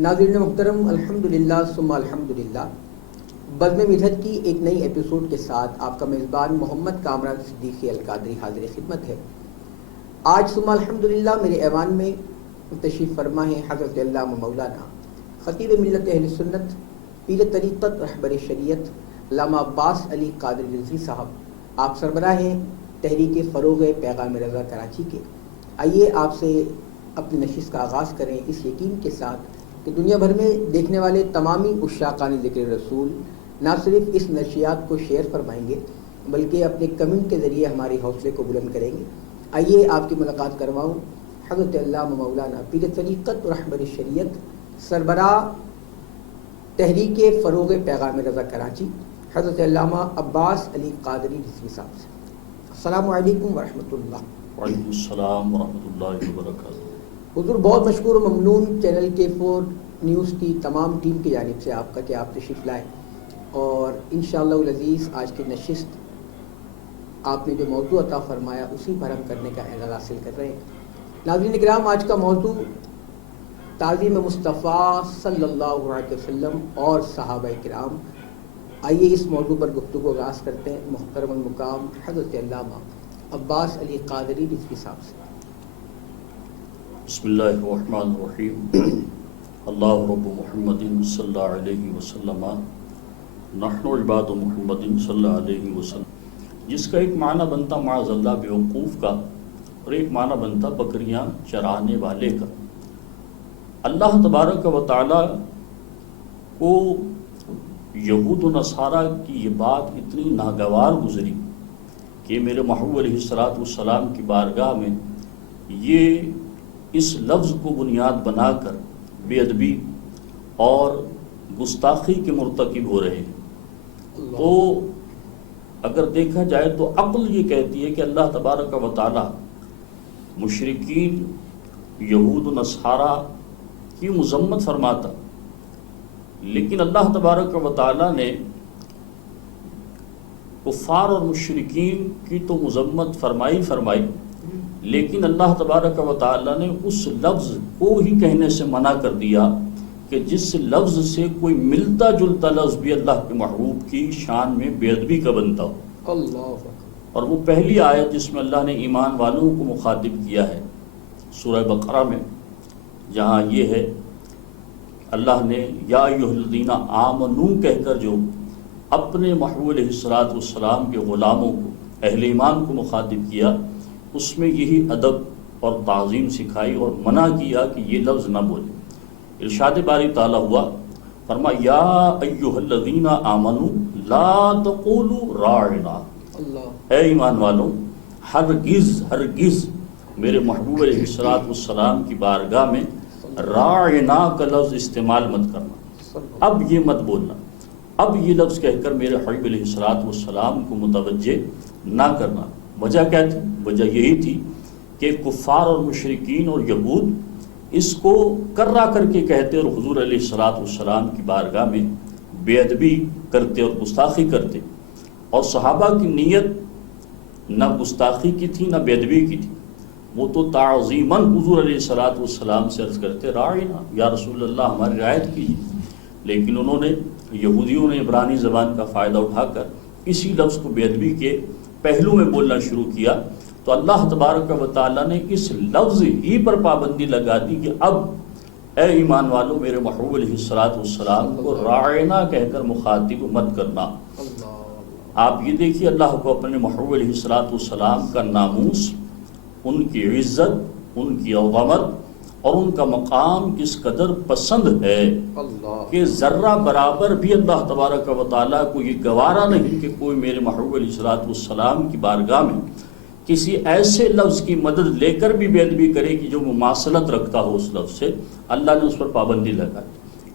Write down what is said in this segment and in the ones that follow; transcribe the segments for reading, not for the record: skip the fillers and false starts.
ناظرین محترم، الحمدللہ ثم الحمدللہ، بزم مدحت کی ایک نئی ایپیسوڈ کے ساتھ آپ کا میزبان محمد کامران صدیقی القادری حاضر خدمت ہے۔ آج ثم الحمدللہ میرے ایوان میں تشریف فرما ہے حضرت علامہ مولانا خطیب ملت اہل سنت، پیر طریقت، رہبر شریعت علامہ عباس علی قادری رضوی صاحب، آپ سربراہ ہیں تحریک فروغ پیغام رضا کراچی کے۔ آئیے آپ سے اپنی نشست کا آغاز کریں اس یقین کے ساتھ کہ دنیا بھر میں دیکھنے والے تمامی عشاقان ذکر رسول نہ صرف اس نشریات کو شیئر فرمائیں گے بلکہ اپنے کمنٹ کے ذریعے ہمارے حوصلے کو بلند کریں گے۔ آئیے آپ کی ملاقات کرواؤں حضرت علامہ مولانا پیر طریقت رہبر شریعت، سربراہ تحریک فروغ پیغام رضا کراچی، حضرت علامہ عباس علی قادری رضوی صاحب سے۔ السلام علیکم ورحمۃ اللہ۔ وعلیکم السلام ورحمۃ اللہ وبرکاتہ۔ حضور بہت مشکور و ممنون چینل K4 نیوز کی تمام ٹیم کی جانب سے آپ کا کہ آپ تشریف لائیں، اور انشاءاللہ العزیز آج کی نشست آپ نے جو موضوع عطا فرمایا اسی پر ہم کرنے کا اعزاز حاصل کر رہے ہیں۔ ناظرین کرام، آج کا موضوع تعظیم مصطفیٰ صلی اللہ علیہ وسلم اور صحابہ کرام۔ آئیے اس موضوع پر گفتگو آغاز کرتے ہیں محترم المقام حضرت علامہ عباس علی قادری رضوی صاحب سے۔ بسم اللہ الرحمن الرحیم۔ اللہ رب محمد صلی اللہ علیہ وسلم، نحن عباد محمد صلی اللہ علیہ وسلم، جس کا ایک معنی بنتا معاذ اللہ بیوقوف کا اور ایک معنی بنتا بکریاں چرانے والے کا۔ اللہ تبارک و تعالی کو یہود و نصارہ کی یہ بات اتنی ناگوار گزری کہ میرے محبوب علیہ الصلوۃ والسلام کی بارگاہ میں یہ اس لفظ کو بنیاد بنا کر بے ادبی اور گستاخی کے مرتکب ہو رہے ہیں۔ تو اگر دیکھا جائے تو عقل یہ کہتی ہے کہ اللہ تبارک و تعالی مشرکین یہود و نصارہ کی مذمت فرماتا، لیکن اللہ تبارک و تعالی نے کفار اور مشرکین کی تو مذمت فرمائی، لیکن اللہ تبارک و تعالی نے اس لفظ کو ہی کہنے سے منع کر دیا کہ جس لفظ سے کوئی ملتا جلتا لفظ بھی اللہ کے محبوب کی شان میں بے ادبی کا بنتا ہو۔ اللہ، اور وہ پہلی آیت جس میں اللہ نے ایمان والوں کو مخاطب کیا ہے سورہ بقرہ میں، جہاں یہ ہے اللہ نے یا ایھا الذین آمنوا کہہ کر جو اپنے محبوب علیہ الصلوۃ والسلام کے غلاموں کو، اہل ایمان کو مخاطب کیا، اس میں یہی ادب اور تعظیم سکھائی اور منع کیا کہ یہ لفظ نہ بولے۔ ارشاد باری تعالیٰ ہوا، فرما یا ایھا الذین آمنوا لا تقولوا راعنا، اے ایمان والوں ہرگز میرے محبوب علیہ الصلوۃ والسلام کی بارگاہ میں راعنا کا لفظ استعمال مت کرنا، اب یہ مت بولنا، اب یہ لفظ کہہ کر میرے حبیب علیہ الصلوۃ والسلام کو متوجہ نہ کرنا۔ وجہ کیا تھی؟ وجہ یہی تھی کہ کفار اور مشرکین اور یہود اس کو کرا کر کے کہتے اور حضور علیہ الصلوۃ والسلام کی بارگاہ میں بے ادبی کرتے اور گستاخی کرتے، اور صحابہ کی نیت نہ گستاخی کی تھی نہ بے ادبی کی تھی، وہ تو تعظیماً حضور علیہ الصلوۃ والسلام سے عرض کرتے راعنا، یا رسول اللہ ہماری رعایت کیجیے، لیکن انہوں نے یہودیوں نے عبرانی زبان کا فائدہ اٹھا کر اسی لفظ کو بے ادبی کے پہلو میں بولنا شروع کیا، تو اللہ تبارک و تعالیٰ نے اس لفظ ہی پر پابندی لگا دی کہ اب اے ایمان والو میرے محبوب علیہ الصلوۃ والسلام کو راعنا کہہ کر مخاطب مت کرنا۔ آپ یہ دیکھیے اللہ کو اپنے محبوب علیہ الصلوۃ والسلام کا ناموس، ان کی عزت، ان کی عظمت اور ان کا مقام کس قدر پسند ہے کہ ذرہ برابر بھی اللہ تبارک و تعالیٰ کو یہ گوارا نہیں کہ کوئی میرے محبوب علیہ الصلوۃ والسلام کی بارگاہ میں کسی ایسے لفظ کی مدد لے کر بھی بے ادبی کرے کہ جو مماثلت رکھتا ہو اس لفظ سے۔ اللہ نے اس پر پابندی لگائی،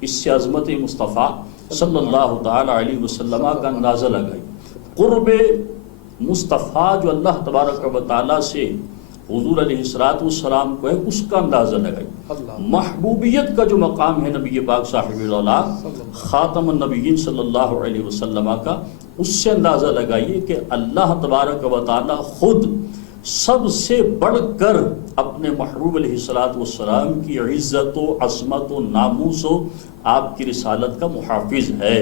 اس سے عظمت مصطفیٰ صلی اللہ تعالی علیہ وسلم کا اندازہ لگائی، قرب مصطفیٰ جو اللہ تبارک و تعالیٰ سے حضور علیہ الصلوۃ والسلام کو ہے اس کا اندازہ لگائی، محبوبیت کا جو مقام ہے نبی پاک صاحب الاولاد خاتم النبیین صلی اللہ علیہ وسلم کا، اس سے اندازہ لگائیے کہ اللہ تبارک و تعالی خود سب سے بڑھ کر اپنے محبوب علیہ الصلوۃ والسلام کی عزت و عصمت و ناموس و آپ کی رسالت کا محافظ ہے۔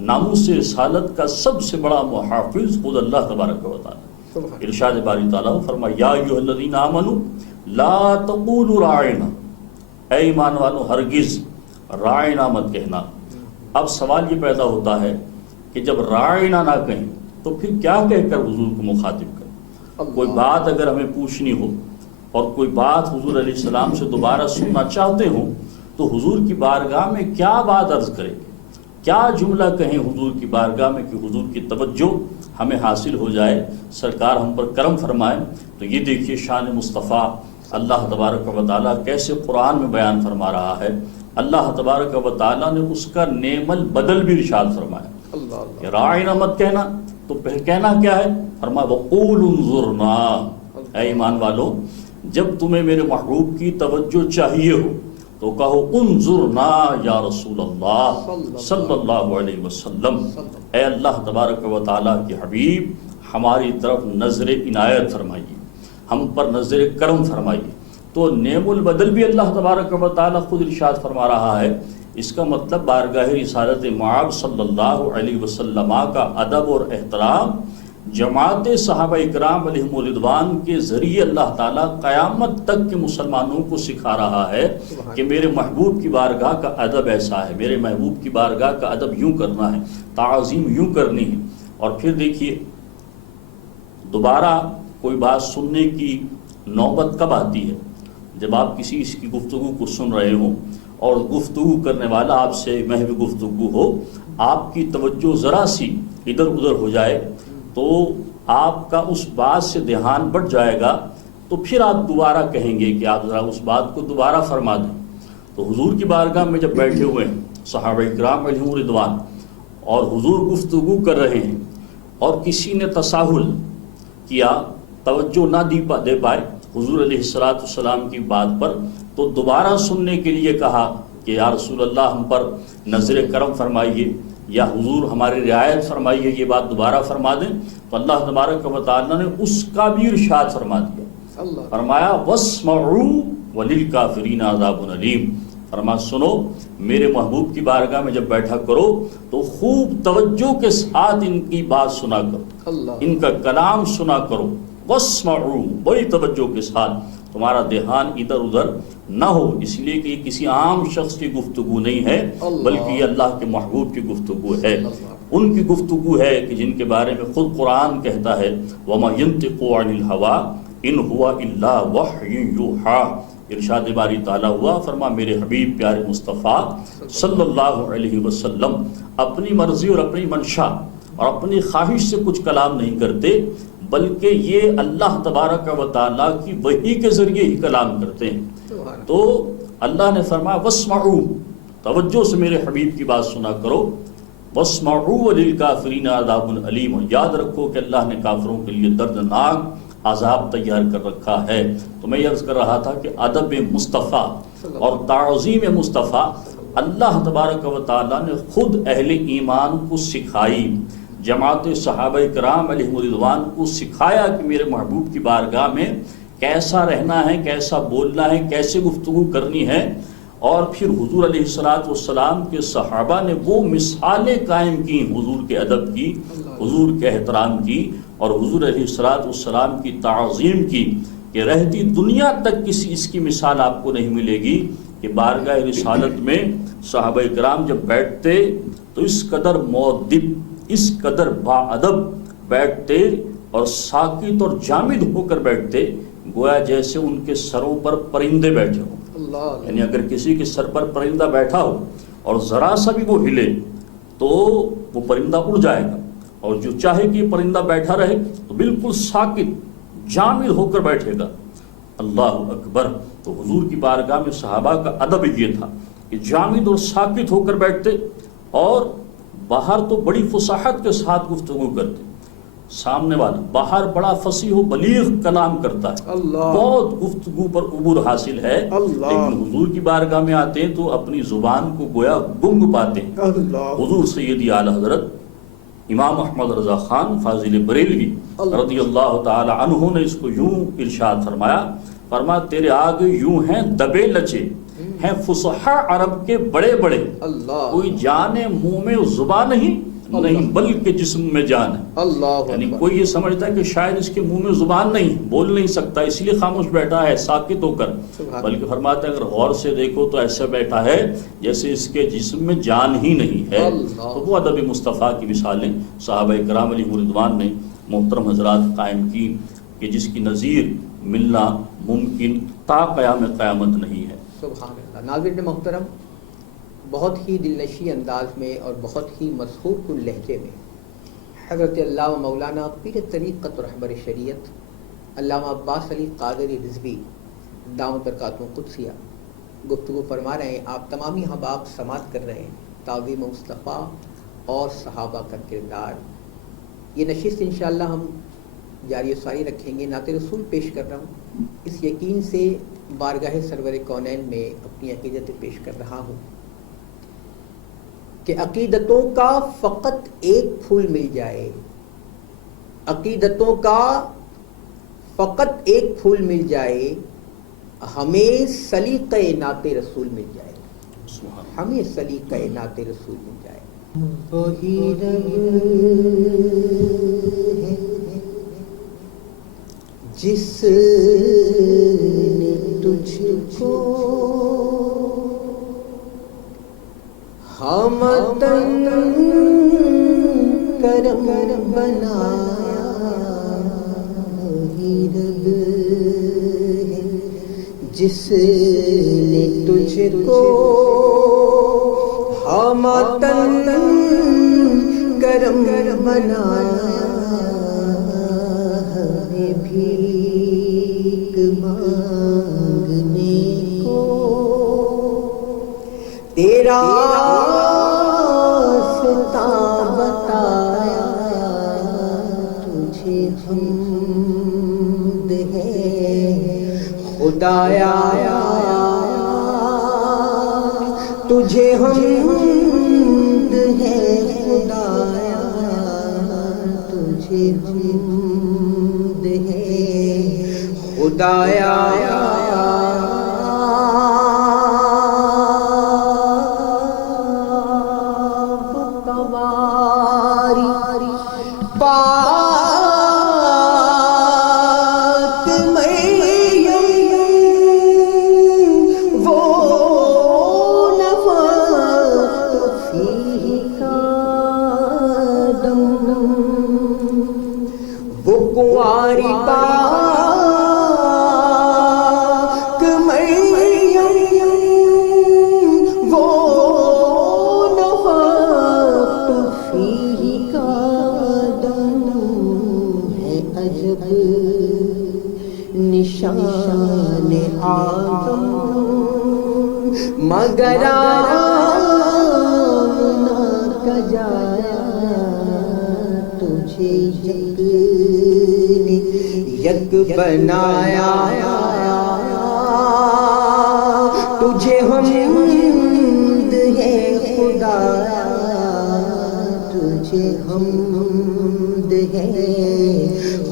ناموس رسالت کا سب سے بڑا محافظ خود اللہ تبارک و تعالی۔ ارشاد باری تعالیٰ فرمایا یا ایھا الذین آمنوا لا تقولوا راعنا، اے ایمان والو ہرگز راعنا مت کہنا۔ اب سوال یہ پیدا ہوتا ہے کہ جب راعنا نہ کہیں تو پھر کیا کہہ کر حضور کو مخاطب کریں؟ کوئی بات اگر ہمیں پوچھنی ہو اور کوئی بات حضور علیہ السلام سے دوبارہ سننا چاہتے ہوں تو حضور کی بارگاہ میں کیا بات عرض کریں گے، کیا جملہ کہیں حضور کی بارگاہ میں کہ حضور کی توجہ ہمیں حاصل ہو جائے، سرکار ہم پر کرم فرمائے۔ تو یہ دیکھیے شان مصطفیٰ اللہ تبارک و تعالیٰ کیسے قرآن میں بیان فرما رہا ہے۔ اللہ تبارک و تعالیٰ نے اس کا نعم البدل بھی ارشاد فرمایا کہ راعنا مت کہنا، تو پھر کہنا کیا ہے؟ فرمایا وقولوا انظرنا، اے ایمان والو جب تمہیں میرے محبوب کی توجہ چاہیے ہو تو کہو انظرنا یا رسول اللہ صلی اللہ علیہ وسلم، اے اللہ تبارک و تعالیٰ کے حبیب ہماری طرف نظر عنایت فرمائیے، ہم پر نظر کرم فرمائیے۔ تو نعم البدل بھی اللہ تبارک و تعالیٰ خود ارشاد فرما رہا ہے۔ اس کا مطلب بارگاہ رسالت مآب صلی اللہ علیہ وسلم کا ادب اور احترام جماعت صحابہ اکرام علیہم الرضوان کے ذریعے اللہ تعالیٰ قیامت تک کے مسلمانوں کو سکھا رہا ہے کہ میرے محبوب کی بارگاہ کا ادب ایسا ہے، میرے محبوب کی بارگاہ کا ادب یوں کرنا ہے، تعظیم یوں کرنی ہے۔ اور پھر دیکھیے دوبارہ کوئی بات سننے کی نوبت کب آتی ہے؟ جب آپ کسی اس کی گفتگو کو سن رہے ہوں اور گفتگو کرنے والا آپ سے محو گفتگو ہو، آپ کی توجہ ذرا سی ادھر ادھر ہو جائے تو آپ کا اس بات سے دھیان بٹ جائے گا، تو پھر آپ دوبارہ کہیں گے کہ آپ ذرا اس بات کو دوبارہ فرما دیں۔ تو حضور کی بارگاہ میں جب بیٹھے ہوئے ہیں صحابہ کرام علیہم الرضوان اور حضور گفتگو کر رہے ہیں اور کسی نے تساہل کیا، توجہ نہ دے پائے حضور علیہ السلام کی بات پر، تو دوبارہ سننے کے لیے کہا کہ یا رسول اللہ ہم پر نظر کرم فرمائیے یا حضور ہماری رعایت فرمائیے، یہ بات دوبارہ فرما دیں، تو اللہ تبارک و تعالیٰ نے اس کا بھی ارشاد فرما دیا۔ فرمایا وَاسْمَعُوا وَلِلْكَافِرِينَ عَذَابٌ أَلِيمٌ، فرما سنو میرے محبوب کی بارگاہ میں جب بیٹھا کرو تو خوب توجہ کے ساتھ ان کی بات سنا کرو، ان کا کلام سنا کرو، وَاسْمَعُوا بڑی توجہ کے ساتھ، تمہارا دھیان ادھر ادھر نہ ہو، اس لیے کہ یہ کسی عام شخص کی گفتگو نہیں ہے بلکہ یہ اللہ کے محبوب کی گفتگو ہے، ان کی گفتگو ہے کہ جن کے بارے میں خود قرآن کہتا ہے وَمَا يَنطِقُ عَنِ الْهَوَىٰ إِنْ هُوَ إِلَّا وَحْيٌ يُوحَىٰ۔ ارشاد باری تعالیٰ ہوا، فرما میرے حبیب پیارے مصطفیٰ صلی اللہ علیہ وسلم اپنی مرضی اور اپنی منشا اور اپنی خواہش سے کچھ کلام نہیں کرتے، بلکہ یہ اللہ تبارک و تعالیٰ کی وحی کے ذریعے ہی کلام کرتے ہیں۔ تو اللہ نے فرمایا واسمعوا، توجہ سے میرے حبیب کی بات سنا کرو، واسمعوا وللکافرین عذاب علیم، یاد رکھو کہ اللہ نے کافروں کے لیے دردناک عذاب تیار کر رکھا ہے۔ تو میں یہ عرض کر رہا تھا کہ ادب مصطفیٰ اور تعظیم مصطفیٰ اللہ تبارک و تعالیٰ نے خود اہل ایمان کو سکھائی، جماعت صحابہ کرام علیہم الرضوان کو سکھایا کہ میرے محبوب کی بارگاہ میں کیسا رہنا ہے، کیسا بولنا ہے، کیسے گفتگو کرنی ہے۔ اور پھر حضور علیہ السلام کے صحابہ نے وہ مثالیں قائم کی حضور کے ادب کی، حضور کے احترام کی اور حضور علیہ السلام کی تعظیم کی کہ رہتی دنیا تک کسی اس کی مثال آپ کو نہیں ملے گی کہ بارگاہ رسالت میں صحابہ کرام جب بیٹھتے تو اس قدر مؤدب، اس قدر باادب بیٹھتے اور ساکت اور جامد ہو کر بیٹھتے، گویا جیسے ان کے سروں پر پرندے بیٹھے ہوں۔ یعنی اگر کسی کے سر پر پرندہ بیٹھا ہو اور ذرا سا بھی وہ ہلے تو وہ پرندہ اڑ جائے گا، اور جو چاہے کہ پرندہ بیٹھا رہے تو بالکل ساکت جامد ہو کر بیٹھے گا۔ اللہ اکبر۔ تو حضور کی بارگاہ میں صحابہ کا ادب یہ تھا کہ جامد اور ساکت ہو کر بیٹھتے، اور باہر تو بڑی فصاحت کے ساتھ گفتگو کرتے، سامنے والا باہر بڑا فصیح و بلیغ کلام کرتا ہے، بہت گفتگو پر عبور حاصل ہے، لیکن حضور کی بارگاہ میں آتے ہیں تو اپنی زبان کو گویا گنگ پاتے ہیں۔ حضور سیدی اعلی حضرت امام احمد رضا خان فاضل بریلوی رضی اللہ تعالی عنہ نے اس کو یوں ارشاد فرمایا، فرمایا تیرے آگے یوں ہیں دبے لچے ہیں فصحا عرب کے بڑے بڑے، اللہ کوئی جان منہ میں زبان نہیں بلکہ جسم میں جان ہے۔ اللہ یعنی کوئی یہ سمجھتا ہے کہ شاید اس کے منہ میں زبان نہیں، بول نہیں سکتا، اس لیے خاموش بیٹھا ہے ساکت ہو کر، بلکہ فرماتا ہے اگر غور سے دیکھو تو ایسا بیٹھا ہے جیسے اس کے جسم میں جان ہی نہیں ہے۔ تو وہ ادب مصطفیٰ کی مثالیں صحابہ کرام علیہ رضوان نے محترم حضرات قائم کی کہ جس کی نظیر ملنا ممکن تا قیام قیامت نہیں ہے۔ سبحان اللہ۔ ناظرین محترم، بہت ہی دلنشین انداز میں اور بہت ہی مسحور کن لہجے میں حضرت علامہ مولانا پیر طریقت و رہبر شریعت علامہ عباس علی قادری رضوی دامت برکاتہ قدسیہ گفتگو فرما رہے ہیں۔ آپ تمامی احباب سماعت کر رہے ہیں تعظیم مصطفیٰ اور صحابہ کا کردار۔ یہ نشست انشاءاللہ ہم جاری و ساری رکھیں گے۔ نعت رسول پیش کر رہا ہوں، اس یقین سے بارگاہ سرور کونین میں اپنی عقیدت پیش کر رہا ہوں کہ عقیدتوں کا فقط ایک پھول مل جائے، عقیدتوں کا فقط ایک پھول مل جائے، ہمیں سلیقہ نعت رسول مل جائے، ہمیں سلیقہ نعت رسول مل جائے۔ وہی رب ہے جس نے تجھ کو ہمتن کرم بنایا، وہی رب ہے جس نے تجھ کو ہمتن کرم بنایا، ہمیں بھیک مانگنے کو تیرا راستہ بتایا، تجھے حمد ہے خدایا، تجھے حمد ہے خدایا، تجھے حمد ہے خدایا۔ نشان آدم مگر آمنہ کا جایا، تجھے یک بنایا، تجھے حمد ہے خدایا، تجھے حمد ہے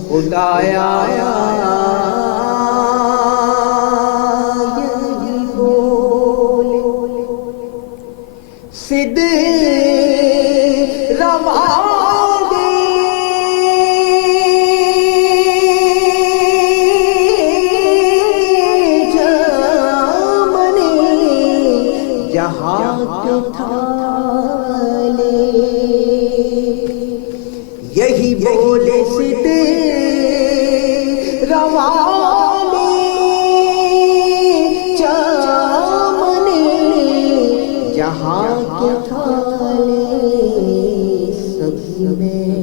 خدایا۔ سد روا دے جامنے جہاں کے تھالے، یہی بولے سد روا جہاں کے تھالے، سبھی میں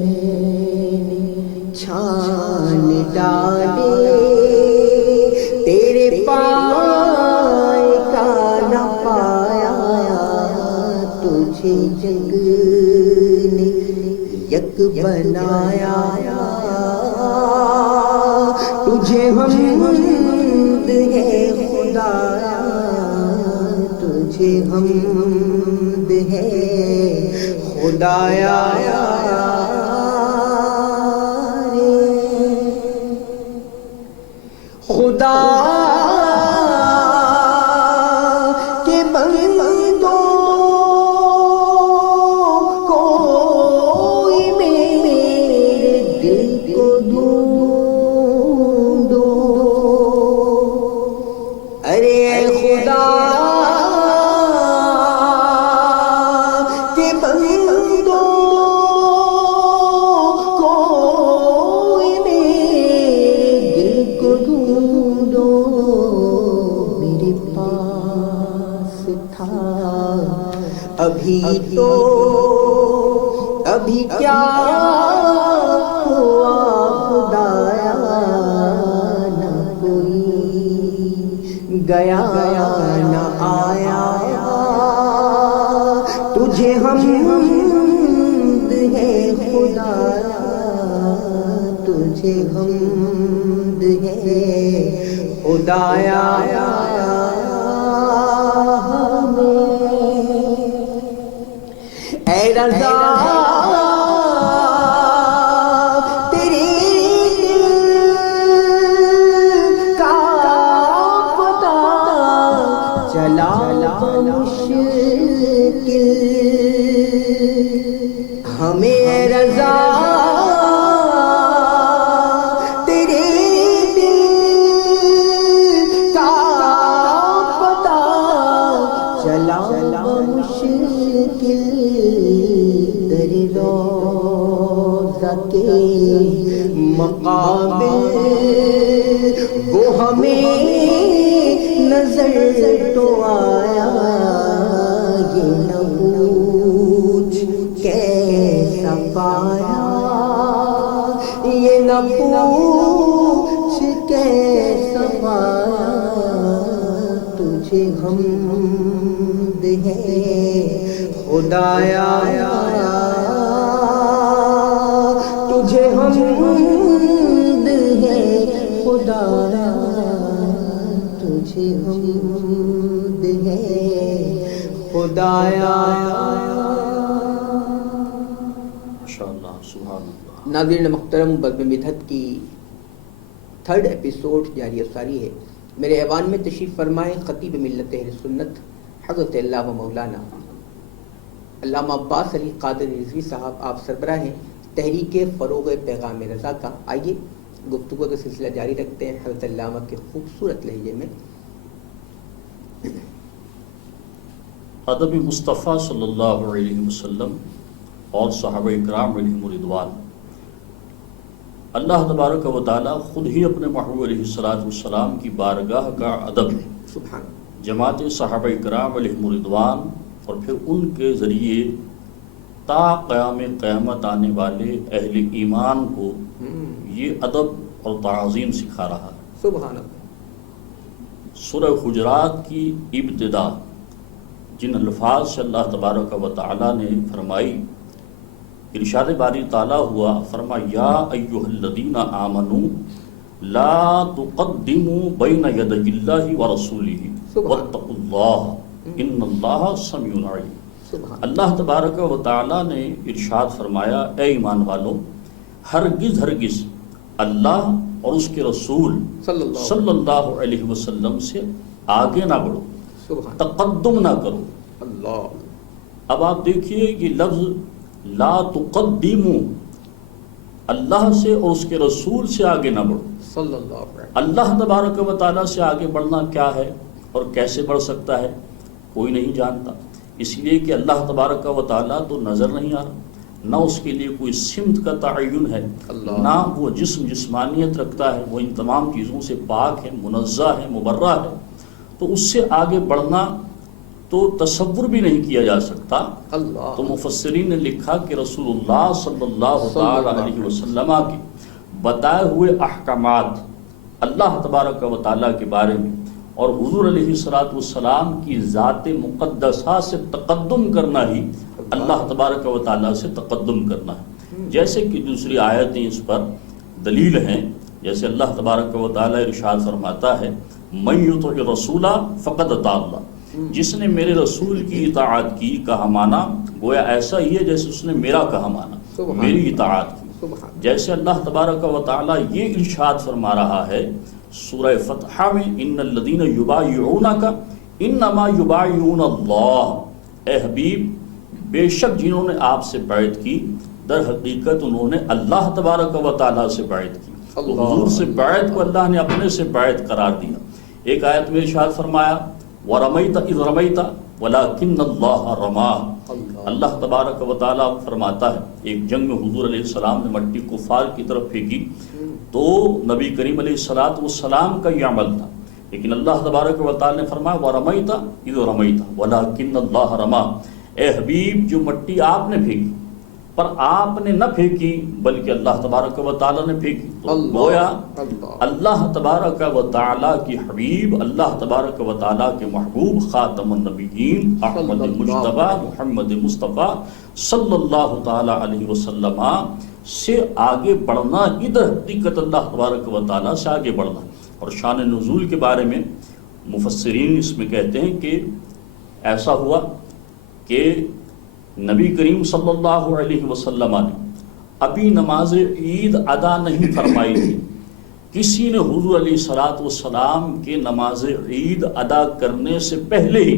چھان ڈالے، تیرے پائے کا نہ پایا، تجھے جگ نے یک بنایا، تجھے حمد ہے خدایا، تجھے حمد ہے خدایا۔ خدا بندوں کوئی میرے دل کو ڈھونڈو، میرے پاس تھا ابھی تو ابھی کیا ہوا خدایا، نہ کوئی گیا نہ آیا، تجھے حمد ہے خدایا، تجھے حمد ہے خدایا، اے رضا تیری دل کا پتہ چلا مشکل ہمیں، اے رضا تیری دل کا پتہ چلا مشکل، تیری روضہ کے مقابل وہ ہمیں نظر تو آیا، یہ نہ پوچھ کیسا پایا، یہ نہ پوچھ کیسا پایا، تجھے حمد ہے خدایا، تجھے حمد ہے خدایا، تجھے حمد ہے خدایا۔ ماشاءاللہ، سبحان اللہ۔ ناظرین محترم، بزم مدحت کی 3rd ایپیسوڈ جاری افزاری ہے۔ میرے ایوان میں تشریف فرمائے خطیب ملت اہل سنت حضرت علامہ مولانا علامہ عباس علی قادری رضوی صاحب، آپ سربراہ ہیں تحریک فروغ پیغام رضا کا۔ آئیے گفتگو کا سلسلہ جاری رکھتے ہیں حضرت علامہ کے خوبصورت لہجے میں۔ ادب مصطفیٰ صلی اللہ علیہ وسلم اور صحابہ اکرام علیہم رضوان، اللہ تبارک و تعالی خود ہی اپنے محبوب علیہ السلام کی بارگاہ کا ادب سبحان جماعت صحابہ اکرام علیہم رضوان اور پھر ان کے ذریعے تا قیام قیامت آنے والے اہل ایمان کو یہ ادب اور تعظیم سکھا رہا ہے۔ سبحان اللہ۔ سورہ حجرات کی ابتدا جن الفاظ سے اللہ تبارک و تعالی نے فرمائی، ارشاد باری تعالیٰ ہوا، فرما یا ایھا الذین آمنوا لا تقدموا بین یدی اللہ ورسولہ واتقوا اللہ ان اللہ سمیع علیم۔ اللہ تبارک و تعالیٰ نے ارشاد فرمایا، اے ایمان والو، ہرگز ہرگز اللہ اور اس کے رسول صلی اللہ علیہ وسلم سے آگے نہ بڑھو، تقدم نہ کرو۔ اللہ، اب آپ دیکھیے یہ لفظ لا تقدموا، اللہ سے اور اس کے رسول سے آگے نہ بڑھو۔ صلی اللہ علیہ وسلم۔ اللہ تبارک و تعالیٰ سے آگے بڑھنا کیا ہے اور کیسے بڑھ سکتا ہے، کوئی نہیں جانتا، اس لیے کہ اللہ تبارک و تعالیٰ تو نظر نہیں آ رہا، نہ اس کے لیے کوئی سمت کا تعین ہے، نہ وہ جسمانیت رکھتا ہے، وہ ان تمام چیزوں سے پاک ہے، منزہ ہے، مبرہ ہے، تو اس سے آگے بڑھنا تو تصور بھی نہیں کیا جا سکتا۔ اللہ، تو مفسرین نے لکھا کہ رسول اللہ صلی اللہ علیہ وسلم کے بتائے ہوئے احکامات اللہ تبارک و تعالیٰ کے بارے میں اور حضور علیہ السلام کی ذات مقدسہ سے تقدم کرنا ہی اللہ تبارک و تعالیٰ سے تقدم کرنا ہے۔ جیسے کہ دوسری آیتیں اس پر دلیل ہیں، جیسے اللہ تبارک و تعالیٰ ارشاد فرماتا ہے، من یطع الرسول فقد اطاع اللہ، جس نے میرے رسول کی اطاعت کی، کہا مانا، گویا ایسا ہی ہے جیسے اس نے میرا کہا مانا، میری اطاعت کی۔ جیسے اللہ تبارک و تعالیٰ یہ ارشاد فرما رہا ہے سورہ فتح میں، ان الذین یبایعونک انما یبایعون اللہ، اے حبیب بے شک جنہوں نے آپ سے بیعت کی در حقیقت انہوں نے اللہ تبارک و تعالیٰ سے بیعت کی۔ تو حضور سے بیعت کو اللہ نے اپنے سے بیعت قرار دیا۔ ایک آیت میں ارشاد فرمایا، وَرَمَيْتَ إِذْ رَمَيْتَ وَلَكِنَّ اللَّهَ رَمَى. اللہ تبارک و تعالیٰ فرماتا ہے ایک جنگ میں حضور علیہ السلام نے مٹی کفار کی طرف پھینکی تو نبی کریم علیہ السلام کا یہ عمل تھا، لیکن اللہ تبارک و تعالیٰ نے فرمایا وَرَمَيْتَ إِذْ رَمَيْتَ وَلَكِنَّ اللَّهَ رَمَى. اے حبیب جو مٹی آپ نے پھینکی پر آپ نے نہ پھینکی بلکہ اللہ تبارک و تعالیٰ نے پھینکی. تو گویا اللہ تبارک و تعالیٰ کی حبیب، اللہ تبارک و تعالیٰ کے محبوب خاتم النبیین احمد مجتبیٰ محمد مصطفیٰ صلی اللہ تعالیٰ علیہ وسلم سے آگے بڑھنا ہی در حقیقت اللہ تبارک و تعالیٰ سے آگے بڑھنا. اور شان نزول کے بارے میں مفسرین اس میں کہتے ہیں کہ ایسا ہوا کہ نبی کریم صلی اللہ علیہ وسلم نے ابھی نماز عید ادا نہیں فرمائی تھی، کسی نے حضور علیہ السلام کے نماز عید ادا کرنے سے پہلے ہی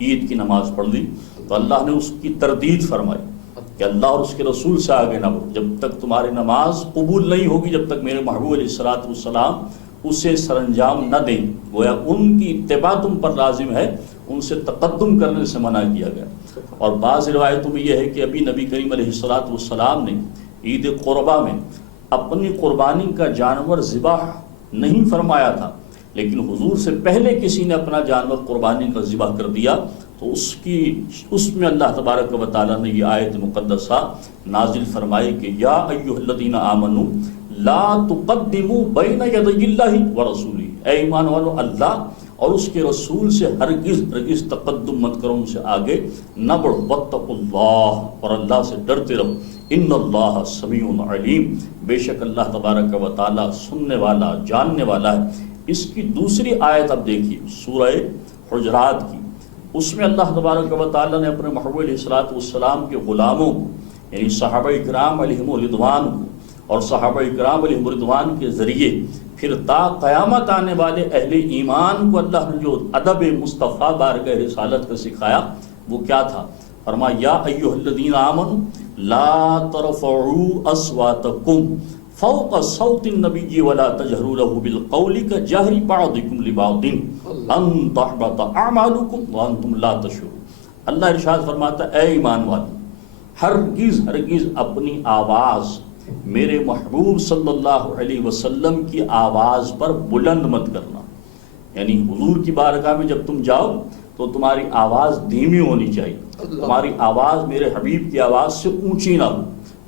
عید کی نماز پڑھ لی تو اللہ نے اس کی تردید فرمائی کہ اللہ اور اس کے رسول سے آگے نہ بڑھو، جب تک تمہاری نماز قبول نہیں ہوگی جب تک میرے محبوب علیہ السلام اسے سر انجام نہ دیں. گویا ان کی اتباع تم پر لازم ہے، ان سے تقدم کرنے سے منع کیا گیا. اور بعض روایتوں میں یہ ہے کہ ابھی نبی کریم علیہ السلام نے عید قربہ میں اپنی قربانی کا جانور ذبح نہیں فرمایا تھا، لیکن حضور سے پہلے کسی نے اپنا جانور قربانی کا ذبح کر دیا تو اس میں اللہ تبارک و تعالیٰ نے یہ آیت مقدسہ نازل فرمائی کہ یا ایھا الذین آمنوا لا تقدموا بین یدی اللہ ورسولہ. اے ایمان والو اللہ اور اس کے رسول سے ہرگز تقدم مت کرو، ان سے آگے نہ بڑھو. واتقوا اللہ، اور اللہ سے ڈرتے رہو. ان اللہ سمیع علیم، بے شک اللہ تبارک و تعالیٰ سننے والا جاننے والا ہے. اس کی دوسری آیت اب دیکھیے سورہ حجرات کی، اس میں اللہ تبارک و تعالیٰ نے اپنے محبوب علیہ السلام کے غلاموں کو یعنی صحابہ اکرام علیہم رضوان کو اور صحابہ اکرام علیہم رضوان کے ذریعے پھر تا قیامت آنے والے اہل ایمان کو اللہ نے جو ادب مصطفیٰ بارگاہ رسالت کا سکھایا وہ کیا تھا؟ فرمایا یا ایھا الذین آمنوا لا ترفعوا اصواتکم فوق صوت النبی ولا تجہروا له بالقول کجہر بعضکم لبعض ان تحبط اعمالکم وانتم لا تشعرون. اللہ ارشاد فرماتا ہے اے ایمان والو ہرگز اپنی آواز میرے محبوب صلی اللہ علیہ وسلم کی آواز پر بلند مت کرنا. یعنی حضور کی بارگاہ میں جب تم جاؤ تو تمہاری آواز دھیمی ہونی چاہیے، تمہاری آواز میرے حبیب کی آواز سے اونچی نہ ہو.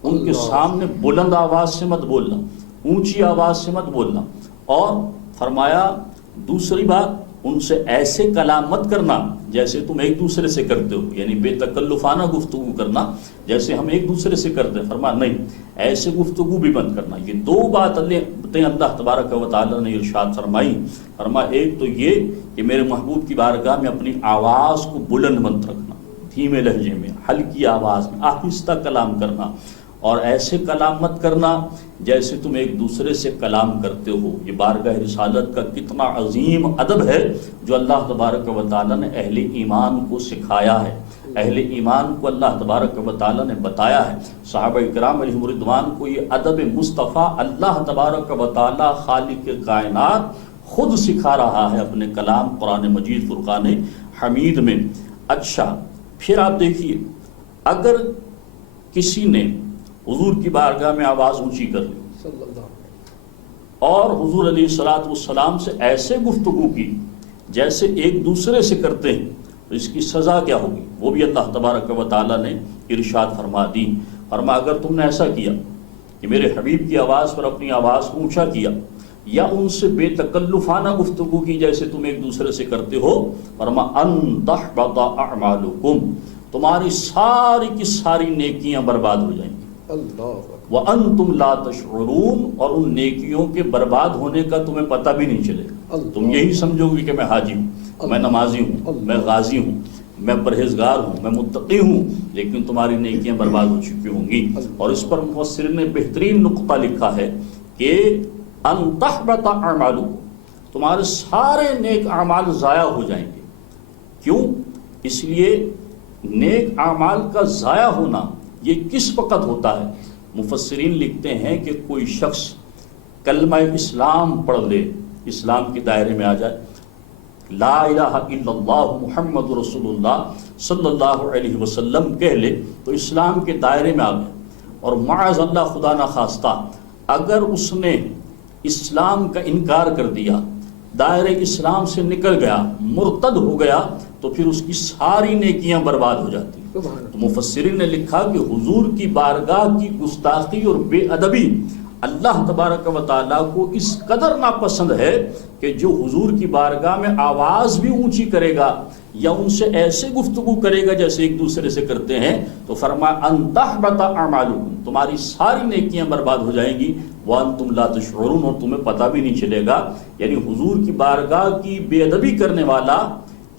ان کے سامنے بلند آواز سے مت بولنا، اونچی آواز سے مت بولنا. اور فرمایا دوسری بات ان سے ایسے کلام مت کرنا جیسے تم ایک دوسرے سے کرتے ہو، یعنی بے تکلفانہ گفتگو کرنا جیسے ہم ایک دوسرے سے کرتے ہیں. فرمایا نہیں، ایسے گفتگو بھی بند کرنا. یہ دو باتیں اللہ تبارک و تعالیٰ نے ارشاد فرمائی. فرمایا ایک تو یہ کہ میرے محبوب کی بارگاہ میں اپنی آواز کو بلند مت رکھنا، دھیمے لہجے میں ہلکی آواز میں آہستہ کلام کرنا، اور ایسے کلام مت کرنا جیسے تم ایک دوسرے سے کلام کرتے ہو. یہ بارگاہ رسالت کا کتنا عظیم ادب ہے جو اللہ تبارک و تعالیٰ نے اہل ایمان کو سکھایا ہے، اہل ایمان کو اللہ تبارک و تعالیٰ نے بتایا ہے. صحابہ اکرام علیہم رضوان کو یہ ادب مصطفیٰ اللہ تبارک و تعالیٰ خالق کائنات خود سکھا رہا ہے اپنے کلام قرآن مجید فرقان حمید میں. اچھا پھر آپ دیکھیے اگر کسی نے حضور کی بارگاہ میں آواز اونچی کر لی اور حضور علیہ السلام سے ایسے گفتگو کی جیسے ایک دوسرے سے کرتے ہیں تو اس کی سزا کیا ہوگی؟ وہ بھی اللہ تبارک و تعالیٰ نے ارشاد فرما دی. فرما اگر تم نے ایسا کیا کہ میرے حبیب کی آواز پر اپنی آواز کو اونچا کیا یا ان سے بے تکلفانہ گفتگو کی جیسے تم ایک دوسرے سے کرتے ہو، فرما ان تحبط اعمالکم، تمہاری ساری کی ساری نیکیاں برباد ہو جائیں گی. وَأَنْتُمْ لَا تَشْعُرُونَ، اور ان نیکیوں کے برباد ہونے کا تمہیں پتہ بھی نہیں چلے گا. تم یہی سمجھو گے کہ میں حاجی ہوں، میں نمازی ہوں، میں غازی ہوں، میں پرہیزگار ہوں، میں متقی ہوں، لیکن تمہاری نیکیاں برباد ہو چکی ہوں گی. اور اس پر مفسرین نے بہترین نقطہ لکھا ہے کہ ان تحبط اعمالکم، تمہارے سارے نیک اعمال ضائع ہو جائیں گے. کیوں؟ اس لیے نیک اعمال کا ضائع ہونا یہ کس وقت ہوتا ہے؟ مفسرین لکھتے ہیں کہ کوئی شخص کلمہ اسلام پڑھ لے، اسلام کے دائرے میں آ جائے، لا الہ الا اللہ محمد رسول اللہ صلی اللہ علیہ وسلم کہہ لے تو اسلام کے دائرے میں آ گیا۔ اور معاذ اللہ خدا نہ خواستہ اگر اس نے اسلام کا انکار کر دیا، دائرے اسلام سے نکل گیا، مرتد ہو گیا، تو پھر اس کی ساری نیکیاں برباد ہو جاتی۔ تو مفسرین نے لکھا کہ حضور کی بارگاہ کی گستاخی اور بے ادبی اللہ تبارک و تعالیٰ کو اس قدر ناپسند ہے کہ جو حضور کی بارگاہ میں آواز بھی اونچی کرے گا یا ان سے ایسے گفتگو کرے گا جیسے ایک دوسرے سے کرتے ہیں، تو فرمایا ان تحبط اعمالکم، تمہاری ساری نیکیاں برباد ہو جائیں گی، وانتم لا تشعرون، اور تمہیں پتہ بھی نہیں چلے گا۔ یعنی حضور کی بارگاہ کی بے ادبی کرنے والا،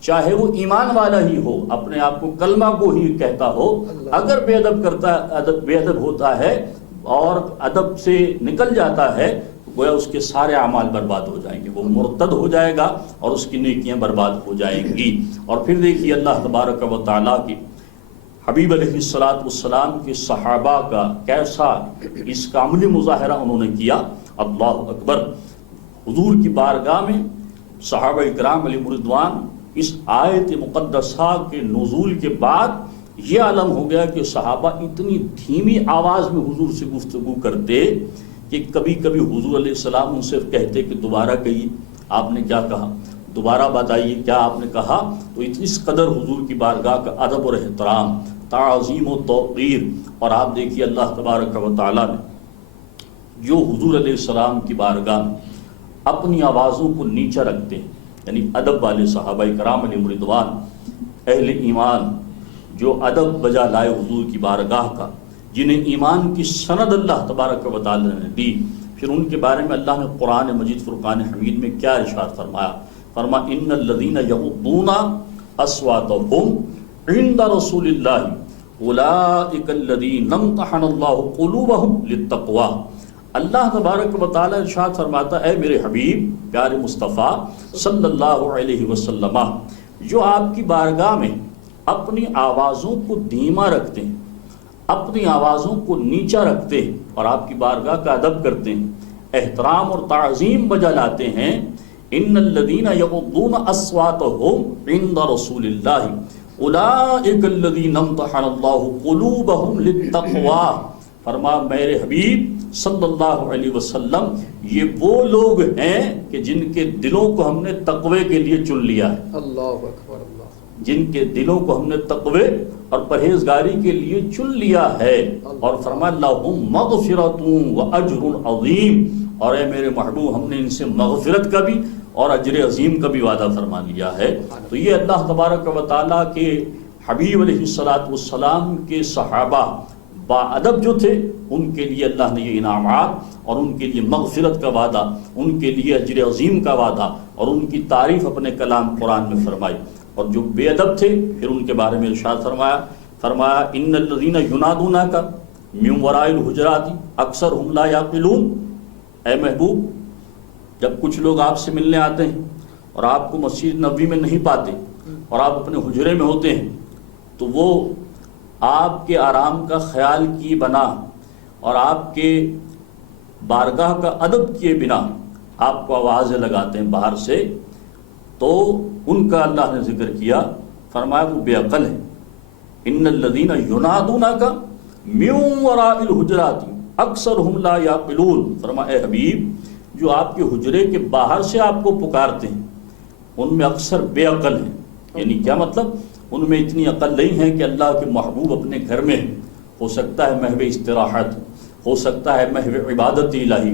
چاہے وہ ایمان والا ہی ہو، اپنے آپ کو کلمہ کو ہی کہتا ہو، اگر بے ادب ہوتا ہے اور ادب سے نکل جاتا ہے تو گویا اس کے سارے اعمال برباد ہو جائیں گے، وہ مرتد ہو جائے گا اور اس کی نیکیاں برباد ہو جائیں گی۔ اور پھر دیکھیے اللہ تبارک و تعالیٰ کی حبیب علیہ السلام کے صحابہ کا کیسا اس کا عملی مظاہرہ انہوں نے کیا۔ اللہ اکبر، حضور کی بارگاہ میں صحابہ اکرام علیہ رضوان اس آیت مقدسہ کے نزول کے بعد یہ عالم ہو گیا کہ صحابہ اتنی دھیمی آواز میں حضور سے گفتگو کرتے کہ کبھی کبھی حضور علیہ السلام ان سے کہتے کہ دوبارہ کہیے آپ نے کیا کہا، دوبارہ بتائیے کیا آپ نے کہا۔ تو اس قدر حضور کی بارگاہ کا ادب اور احترام، تعظیم و توقیر۔ اور آپ دیکھیے اللہ تبارک و تعالیٰ نے جو حضور علیہ السلام کی بارگاہ میں اپنی آوازوں کو نیچا رکھتے ہیں، یعنی ادب والے صحابہ کرام علیہ رضوان، اہل ایمان جو ادب بجا لائے حضور کی بارگاہ کا، جنہیں ایمان کی سند اللہ تبارک و تعالی نے دی، پھر ان کے بارے میں اللہ نے قرآن مجید فرقان حمید میں کیا ارشاد فرمایا؟ فرمایا ان الذین یغضون اصواتهم عند رسول اللہ اولئک الذین امتحن اللہ قلوبهم للتقوی۔ اللہ تبارک و تعالی ارشاد فرماتا ہے، اے میرے حبیب پیارے مصطفیٰ صلی اللہ علیہ وسلم، جو آپ کی بارگاہ میں اپنی آوازوں کو دھیما رکھتے ہیں، اپنی آوازوں کو نیچا رکھتے ہیں اور آپ کی بارگاہ کا ادب کرتے ہیں، احترام اور تعظیم بجا لاتے ہیں، ان الذین یغضون اصواتهم عند رسول اللہ اولئک الذین امتحن اللہ قلوبهم للتقوی۔ فرمایا میرے حبیب صلی اللہ علیہ وسلم، یہ وہ لوگ ہیں کہ جن کے دلوں کو ہم نے تقوی کے لیے چن لیا ہے۔ اللہ اکبر، جن کے دلوں کو ہم نے تقوی اور پرہیزگاری کے لیے چن لیا ہے۔ اور فرمایا لہم مغفرۃ واجر عظیم، اور اے میرے محبوب ہم نے ان سے مغفرت کا بھی اور اجر عظیم کا بھی وعدہ فرما لیا ہے۔ تو یہ اللہ تبارک و تعالیٰ کے حبیب علیہ السلام کے صحابہ با ادب جو تھے، ان کے لیے اللہ نے یہ انعامات اور ان کے لیے مغفرت کا وعدہ، ان کے لیے اجر عظیم کا وعدہ اور ان کی تعریف اپنے کلام قرآن میں فرمائی۔ اور جو بے ادب تھے پھر ان کے بارے میں ارشاد فرمایا ان الذین ینادونک من وراء الحجرات اکثرهم لا یعقلون۔ اے محبوب، جب کچھ لوگ آپ سے ملنے آتے ہیں اور آپ کو مسجد نبوی میں نہیں پاتے اور آپ اپنے حجرے میں ہوتے ہیں، تو وہ آپ کے آرام کا خیال کیے بنا اور آپ کے بارگاہ کا ادب کیے بنا آپ کو آوازیں لگاتے ہیں باہر سے، تو ان کا اللہ نے ذکر کیا، فرمایا وہ بے عقل ہے۔ ان الذین ینادونک من وراء الحجرات اکثرهم لا یعقلون۔ فرمایا اے حبیب، جو آپ کے حجرے کے باہر سے آپ کو پکارتے ہیں ان میں اکثر بے عقل ہیں۔ یعنی کیا مطلب؟ ان میں اتنی عقل نہیں ہے کہ اللہ کے محبوب اپنے گھر میں ہو سکتا ہے محو استراحت، ہو سکتا ہے محو عبادت الہی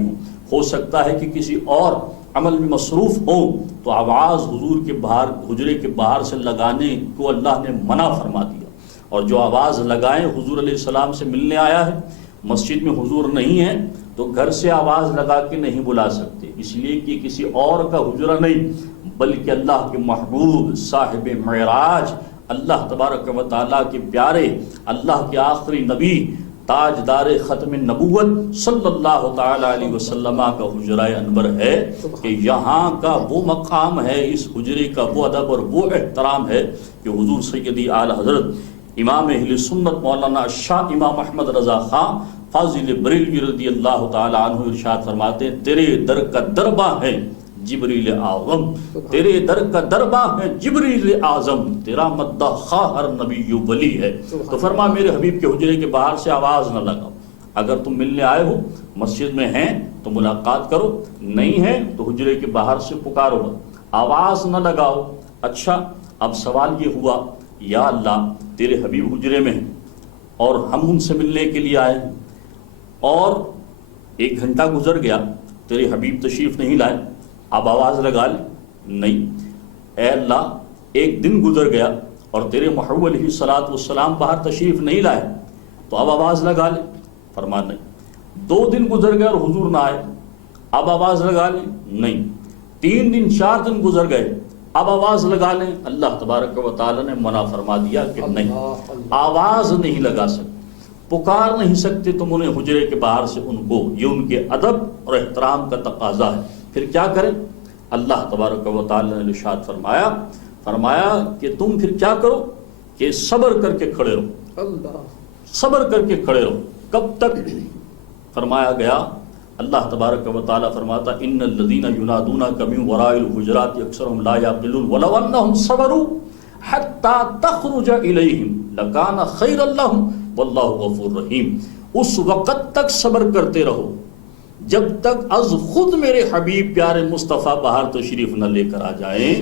ہو سکتا ہے کہ کسی اور عمل میں مصروف ہو، تو آواز حضور کے باہر حجرے کے باہر سے لگانے کو اللہ نے منع فرما دیا۔ اور جو آواز لگائیں حضور علیہ السلام سے ملنے آیا ہے، مسجد میں حضور نہیں ہے، تو گھر سے آواز لگا کے نہیں بلا سکتے، اس لیے کہ کسی اور کا حجرہ نہیں بلکہ اللہ کے محبوب صاحب معراج، اللہ تبارک و تعالیٰ کے پیارے، اللہ کے آخری نبی، تاجدار ختم نبوت صلی اللہ تعالیٰ علیہ وسلم کا حجرہ انور ہے کہ یہاں کا وہ مقام ہے، اس حجرے کا وہ ادب اور وہ احترام ہے کہ حضور سیدی اعلی حضرت امام اہل سنت مولانا شاہ امام احمد رضا خان فاضل بریلوی رضی اللہ تعالیٰ عنہ ارشاد فرماتے ہیں، تیرے در کا درباں ہے جبریل اعظم، تیرے در کا درباں ہے جبریل اعظم، تیرا مداح خواہ ہر نبی ولی ہے۔ تو فرما میرے حبیب کے حجرے کے باہر سے آواز نہ لگاؤ، اگر تم ملنے آئے ہو مسجد میں ہیں تو ملاقات کرو، نہیں ہے تو حجرے کے باہر سے پکارو، آواز نہ لگاؤ۔ اچھا اب سوال یہ ہوا یا اللہ تیرے حبیب حجرے میں ہیں اور ہم ان سے ملنے کے لیے آئے ہیں، اور 1 گھنٹہ گزر گیا تیرے حبیب تشریف نہیں لائے، اب آواز لگا لے؟ نہیں۔ اے اللہ 1 دن گزر گیا اور تیرے محبوب علیہ الصلوۃ والسلام باہر تشریف نہیں لائے، تو اب آواز لگا لے؟ فرما نہیں۔ 2 دن گزر گئے اور حضور نہ آئے، اب آواز لگا لیں؟ نہیں۔ 3 دن 4 دن گزر گئے، اب آواز لگا لیں؟ اللہ تبارک و تعالی نے منع فرما دیا کہ نہیں، آواز نہیں لگا سکتے، پکار نہیں سکتے تم انہیں حجرے کے باہر سے ان کو، یہ ان کے ادب اور احترام کا تقاضا ہے۔ پھر کیا کریں؟ اللہ تبارک و تعالی نے ارشاد فرمایا کہ تم پھر کیا کرو کہ صبر کر کے کھڑے رہو، صبر کر کے کھڑے رہو۔ کب تک؟ فرمایا گیا اللہ تبارک و تعالی فرماتا ان الذین ینادونک من وراء الحجرات اکثرهم لا یعقلون ولو انہم صبروا حتی تخرج الیہم لکان خیرا لہم واللہ غفور رحیم۔ اس وقت تک صبر کرتے رہو جب تک از خود میرے حبیب پیارے مصطفیٰ باہر تشریف نہ لے کر آ جائیں،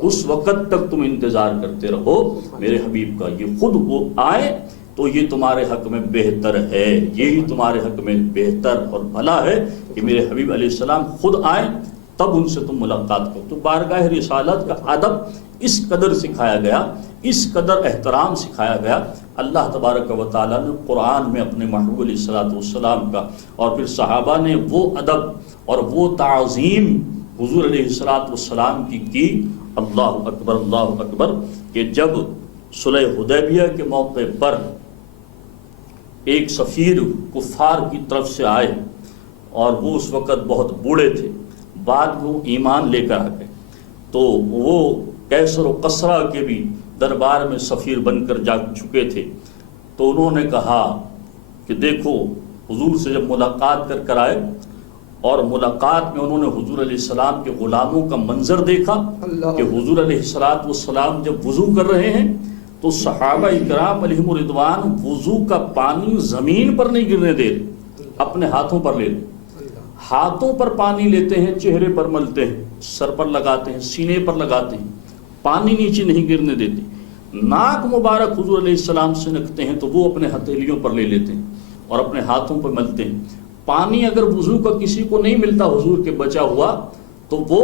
اس وقت تک تم انتظار کرتے رہو میرے حبیب کا، یہ خود وہ آئے تو یہ تمہارے حق میں بہتر ہے، یہی تمہارے حق میں بہتر اور بھلا ہے کہ میرے حبیب علیہ السلام خود آئیں تب ان سے تم ملاقات کرو۔ تو بارگاہ رسالت کا ادب اس قدر سکھایا گیا، اس قدر احترام سکھایا گیا۔ اللہ تبارک و تعالیٰ نے قرآن میں اپنے محبوب علیہ الصلوۃ والسلام کا، اور پھر صحابہ نے وہ ادب اور وہ تعظیم حضور علیہ الصلوۃ والسلام کی اللہ اکبر اللہ اکبر، کہ جب صلح حدیبیہ کے موقع پر ایک سفیر کفار کی طرف سے آئے اور وہ اس وقت بہت بوڑھے تھے، بعد میں وہ ایمان لے کر آ گئے، تو وہ کیسر و قصرہ کے بھی دربار میں سفیر بن کر جا چکے تھے، تو انہوں نے کہا کہ دیکھو حضور سے جب ملاقات کر آئے اور ملاقات میں انہوں نے حضور علیہ السلام کے غلاموں کا منظر دیکھا کہ حضور علیہ السلام جب وضو کر رہے ہیں تو صحابہ اکرام علیہم رضوان وضو کا پانی زمین پر نہیں گرنے دے رہے، اپنے ہاتھوں پر لے لیں، ہاتھوں پر پانی لیتے ہیں، چہرے پر ملتے ہیں، سر پر لگاتے ہیں، سینے پر لگاتے ہیں، پانی نیچے نہیں گرنے دیتے۔ ناک مبارک حضور علیہ السلام سے نکتے ہیں تو وہ اپنے ہتھیلیوں پر لے لیتے ہیں اور اپنے ہاتھوں پر ملتے ہیں۔ پانی اگر وضو کا کسی کو نہیں ملتا حضور کے بچا ہوا تو وہ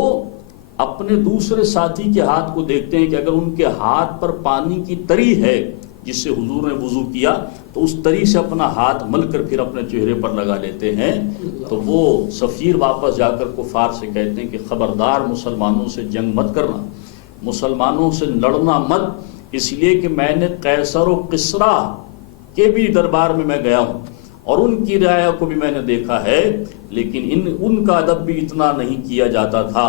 اپنے دوسرے ساتھی کے ہاتھ کو دیکھتے ہیں کہ اگر ان کے ہاتھ پر پانی کی تری ہے جس سے حضور نے وضو کیا تو اس تری سے اپنا ہاتھ مل کر پھر اپنے چہرے پر لگا لیتے ہیں۔ تو وہ سفیر واپس جا کر کفار سے کہتے ہیں کہ خبردار مسلمانوں سے جنگ مت کرنا، مسلمانوں سے لڑنا مت، اس لیے کہ میں نے قیصر و کسریٰ کے بھی دربار میں گیا ہوں اور ان کی رعایا کو بھی میں نے دیکھا ہے، لیکن ان کا ادب بھی اتنا نہیں کیا جاتا تھا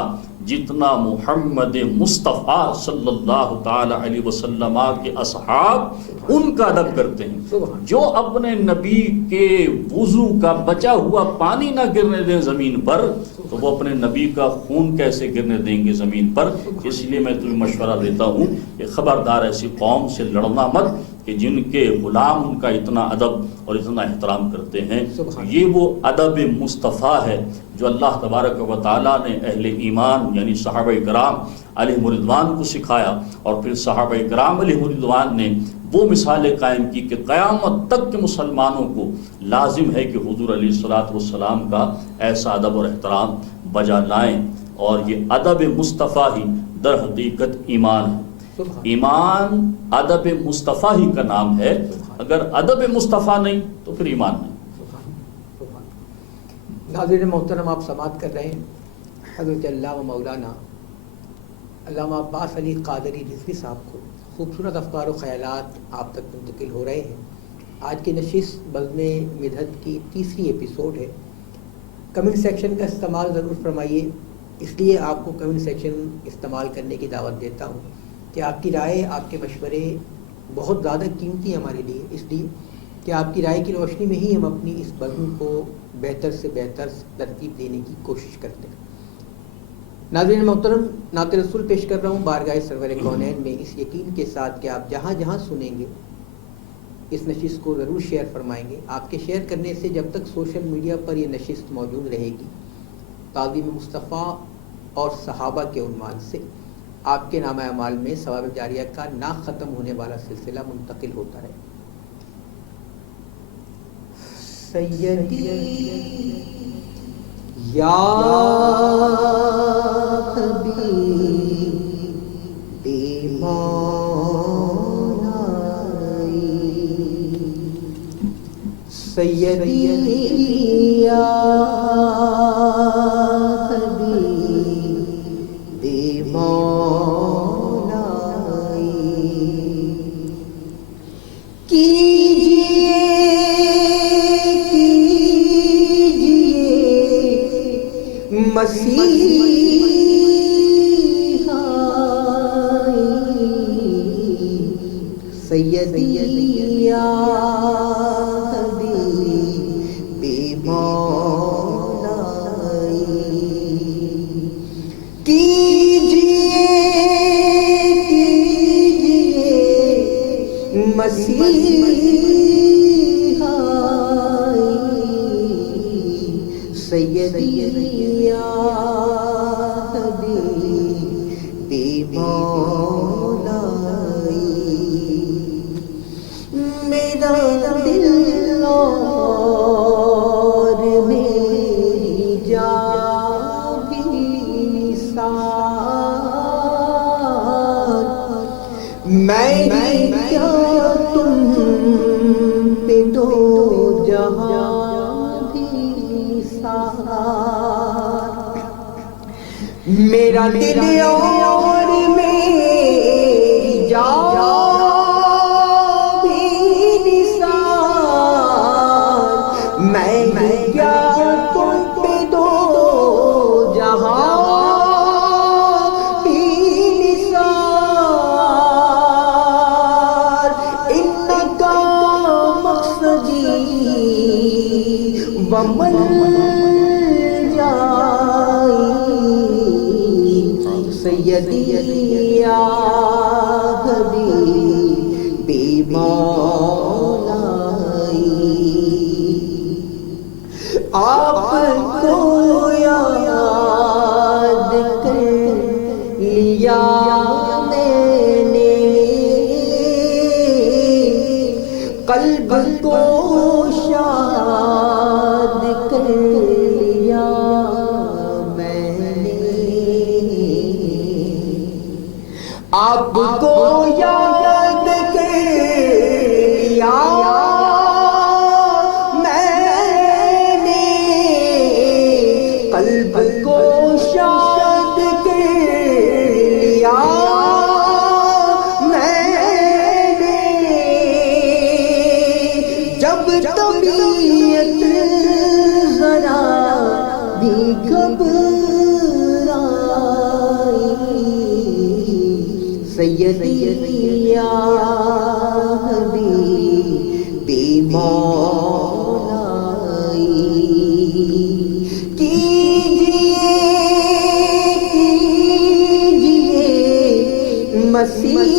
جتنا محمد مصطفیٰ صلی اللہ تعالی علیہ وسلم کے اصحاب ان کا ادب کرتے ہیں، جو اپنے نبی کے وضو کا بچا ہوا پانی نہ گرنے دیں زمین پر تو وہ اپنے نبی کا خون کیسے گرنے دیں گے زمین پر۔ اس لیے میں تمہیں مشورہ دیتا ہوں کہ خبردار ایسی قوم سے لڑنا مت کہ جن کے غلام ان کا اتنا ادب اور اتنا احترام کرتے ہیں۔ یہ وہ ادب مصطفیٰ ہے جو اللہ تبارک و تعالیٰ نے اہل ایمان یعنی صحابہ کرام علیہم رضوان کو سکھایا، اور پھر صحابہ کرام علیہم رضوان نے وہ مثالیں قائم کی کہ قیامت تک کے مسلمانوں کو لازم ہے کہ حضور علیہ الصلوۃ والسلام کا ایسا ادب اور احترام بجا لائیں، اور یہ ادب مصطفیٰ ہی در حقیقت ایمان ہے۔ ایمان ادب مصطفیٰ ہی کا نام ہے، اگر ادب مصطفیٰ نہیں تو پھر ایمان نہیں۔ ناظرین محترم، آپ سماعت کر رہے ہیں حضرت اللہ و مولانا علامہ عباس علی قادری رضوی صاحب کو خوبصورت افکار و خیالات آپ تک منتقل ہو رہے ہیں۔ آج کی نشست بزم مدحت کی تیسری ایپیسوڈ ہے۔ کمنٹ سیکشن کا استعمال ضرور فرمائیے، اس لیے آپ کو کمنٹ سیکشن استعمال کرنے کی دعوت دیتا ہوں کہ آپ کی رائے، آپ کے مشورے بہت زیادہ قیمتی ہیں ہمارے لیے، اس لیے کہ آپ کی رائے کی روشنی میں ہی ہم اپنی اس بزم کو بہتر سے بہتر ترتیب دینے کی کوشش کرتے ہیں۔ ناظرین محترم، نعت رسول پیش کر رہا ہوں بارگاہ سرور کونین میں، اس یقین کے ساتھ کہ آپ جہاں جہاں سنیں گے اس نشست کو ضرور شیئر فرمائیں گے۔ آپ کے شیئر کرنے سے جب تک سوشل میڈیا پر یہ نشست موجود رہے گی، تعظیم مصطفیٰ اور صحابہ کے عنوان سے آپ کے نامہ اعمال میں ثواب جاریہ کا نہ ختم ہونے والا سلسلہ منتقل ہوتا رہے۔ سیدی یا حبیب سیدی یا حبیب مولائی، کیجئے مسیحا سیدی یا حبیب مولائی، کیجئے مسیحا سیدی یا حبیب مولائی، میرا دل اور میری جان بھی نثار، میں کیا تم پہ دو جہاں بھی نثار، میرا دل اور میری جان بھی نثار، میں کیا تم پہ دو جہاں بھی نثار، انکا مقصدی ومن سیدی یا حبیب مولائی، آپ کو یاد کر لیا میں نے، قلب کو شاد کر لیا میں نے، آپ کو یاد کر لیا میں نے، قلب کو شاد کر لیا میں نے، جب طبیعت ذرا بھی گھبرائی، سیدی یا حبیب مولائی، کیجئے مسیحا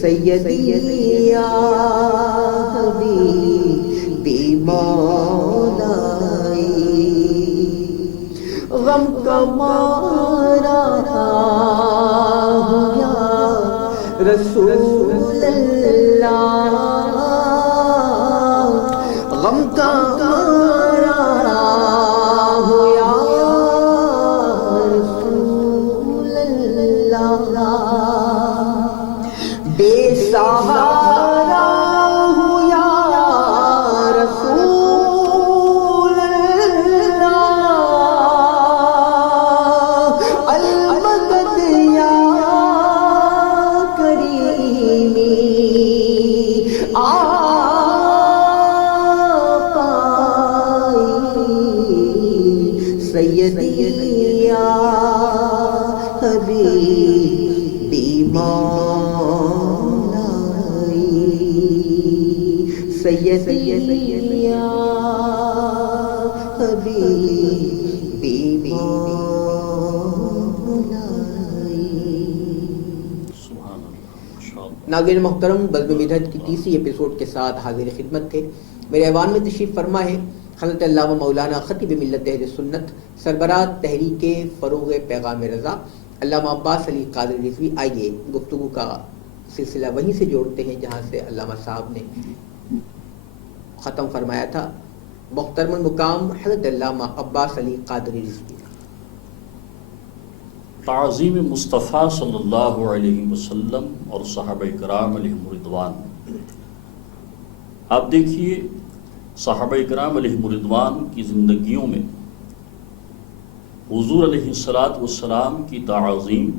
سیدی یا حبیب مولائی، غم کا مارا ہوں یا رسول اللہ، غم کا مارا ہوں یا رسول اللہ، بے سہارا ہوں یا رسول اللہ، المدد یا کریمی آقائی، سیدی یا حبیب مولائی، سیدی یا حبیبی ناظرین محترم، بزم بدعت کی تیسری ایپیسوڈ کے ساتھ حاضر خدمت تھے۔ میرے ایوان میں تشریف فرما ہے حضرت علامہ مولانا خطیب ملت اہل سنت سربراہ تحریک فروغ پیغام رضا علامہ عباس علی قادری رضوی۔ آئیے گفتگو کا سلسلہ وہیں سے جوڑتے ہیں جہاں سے علامہ صاحب نے ختم فرمایا تھا۔ محترم المقام حضرت علامہ عباس علی قادری رضوی۔ تعظیم مصطفیٰ صلی اللہ علیہ وسلم اور صحابہ کرام علیہم رضوان۔ آپ دیکھیے صحابہ کرام علیہم رضوان کی زندگیوں میں حضور علیہ السلام کی تعظیم،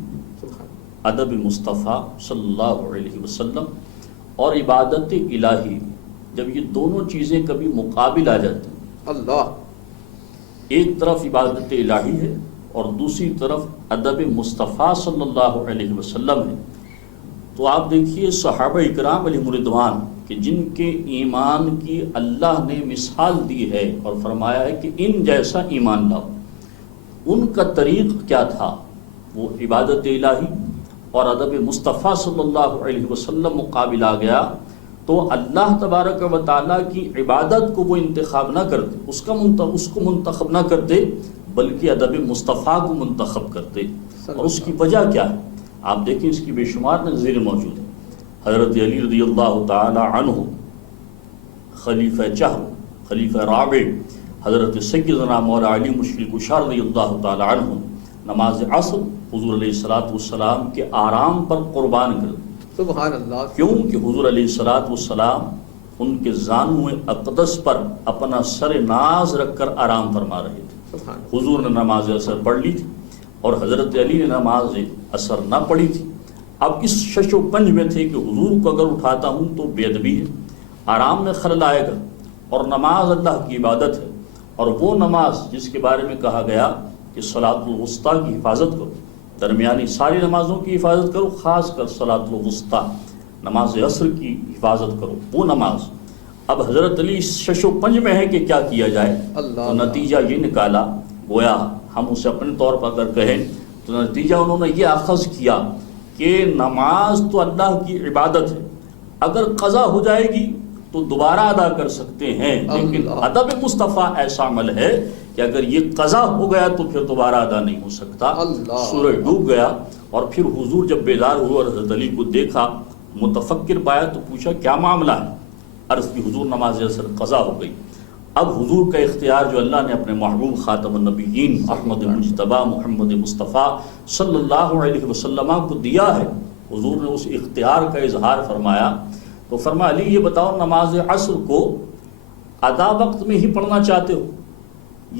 ادب مصطفیٰ صلی اللہ علیہ وسلم اور عبادت الہی، جب یہ دونوں چیزیں کبھی مقابل آ جاتی ہیں، اللہ ایک طرف عبادت الہی ہے اور دوسری طرف ادب مصطفیٰ صلی اللہ علیہ وسلم ہے، تو آپ دیکھیے صحابہ اکرام علیہم رضوان کہ جن کے ایمان کی اللہ نے مثال دی ہے اور فرمایا ہے کہ ان جیسا ایمان لاؤ، ان کا طریق کیا تھا؟ وہ عبادت الہی اور ادب مصطفیٰ صلی اللہ علیہ وسلم مقابل آ گیا تو اللہ تبارک و تعالیٰ کی عبادت کو وہ انتخاب نہ کرتے، اس کو منتخب نہ کرتے، بلکہ ادب مصطفیٰ کو منتخب کرتے۔ اور اس کی وجہ کیا ہے؟ آپ دیکھیں اس کی بے شمار نظیریں موجود ہیں۔ حضرت علی رضی اللہ تعالی عنہ، خلیفہ چہر، خلیفہ رابع، حضرت سیدنا مولا علی مشکل کشا رضی اللہ تعالی عنہ نماز عصر حضور علیہ السلام کے آرام پر قربان کر دی۔ سبحان اللہ۔ کیوں کہ حضور علیہ السلام ان کے زانو اقدس پر اپنا سر ناز رکھ کر آرام فرما رہے تھے۔ حضور نے نماز عصر پڑھ لی تھی اور حضرت علی نے نماز عصر نہ پڑھی تھی۔ اب اس شش و پنج میں تھے کہ حضور کو اگر اٹھاتا ہوں تو بے ادبی ہے، آرام میں خلل آئے گا، اور نماز اللہ کی عبادت ہے، اور وہ نماز جس کے بارے میں کہا گیا کہ صلاۃ الوسطیٰ کی حفاظت کرو، درمیانی ساری نمازوں کی حفاظت کرو، خاص کر صلاۃ الوسطیٰ نماز عصر کی حفاظت کرو، وہ نماز۔ اب حضرت علی شش و پنج میں ہے کہ کیا کیا جائے، تو نتیجہ یہ نکالا، گویا ہم اسے اپنے طور پر اگر کہیں تو نتیجہ انہوں نے یہ اخذ کیا کہ نماز تو اللہ کی عبادت ہے، اگر قضا ہو جائے گی تو دوبارہ ادا کر سکتے ہیں، لیکن ادب مصطفیٰ ایسا عمل ہے کہ اگر یہ قضا ہو گیا تو پھر دوبارہ ادا نہیں ہو سکتا۔ سورج ڈوب گیا اور پھر حضور جب بیدار ہوئے اور حضرت علی کو دیکھا، متفکر پایا تو پوچھا کیا معاملہ ہے؟ عرض کی حضور نماز عصر قضا ہو گئی۔ اب حضور کا اختیار جو اللہ نے اپنے محبوب خاتم النبیین احمد مجتبیٰ محمد مصطفیٰ صلی اللہ علیہ وسلم کو دیا ہے، حضور نے اس اختیار کا اظہار فرمایا تو فرمایا علی یہ بتاؤ نماز عصر کو ادا وقت میں ہی پڑھنا چاہتے ہو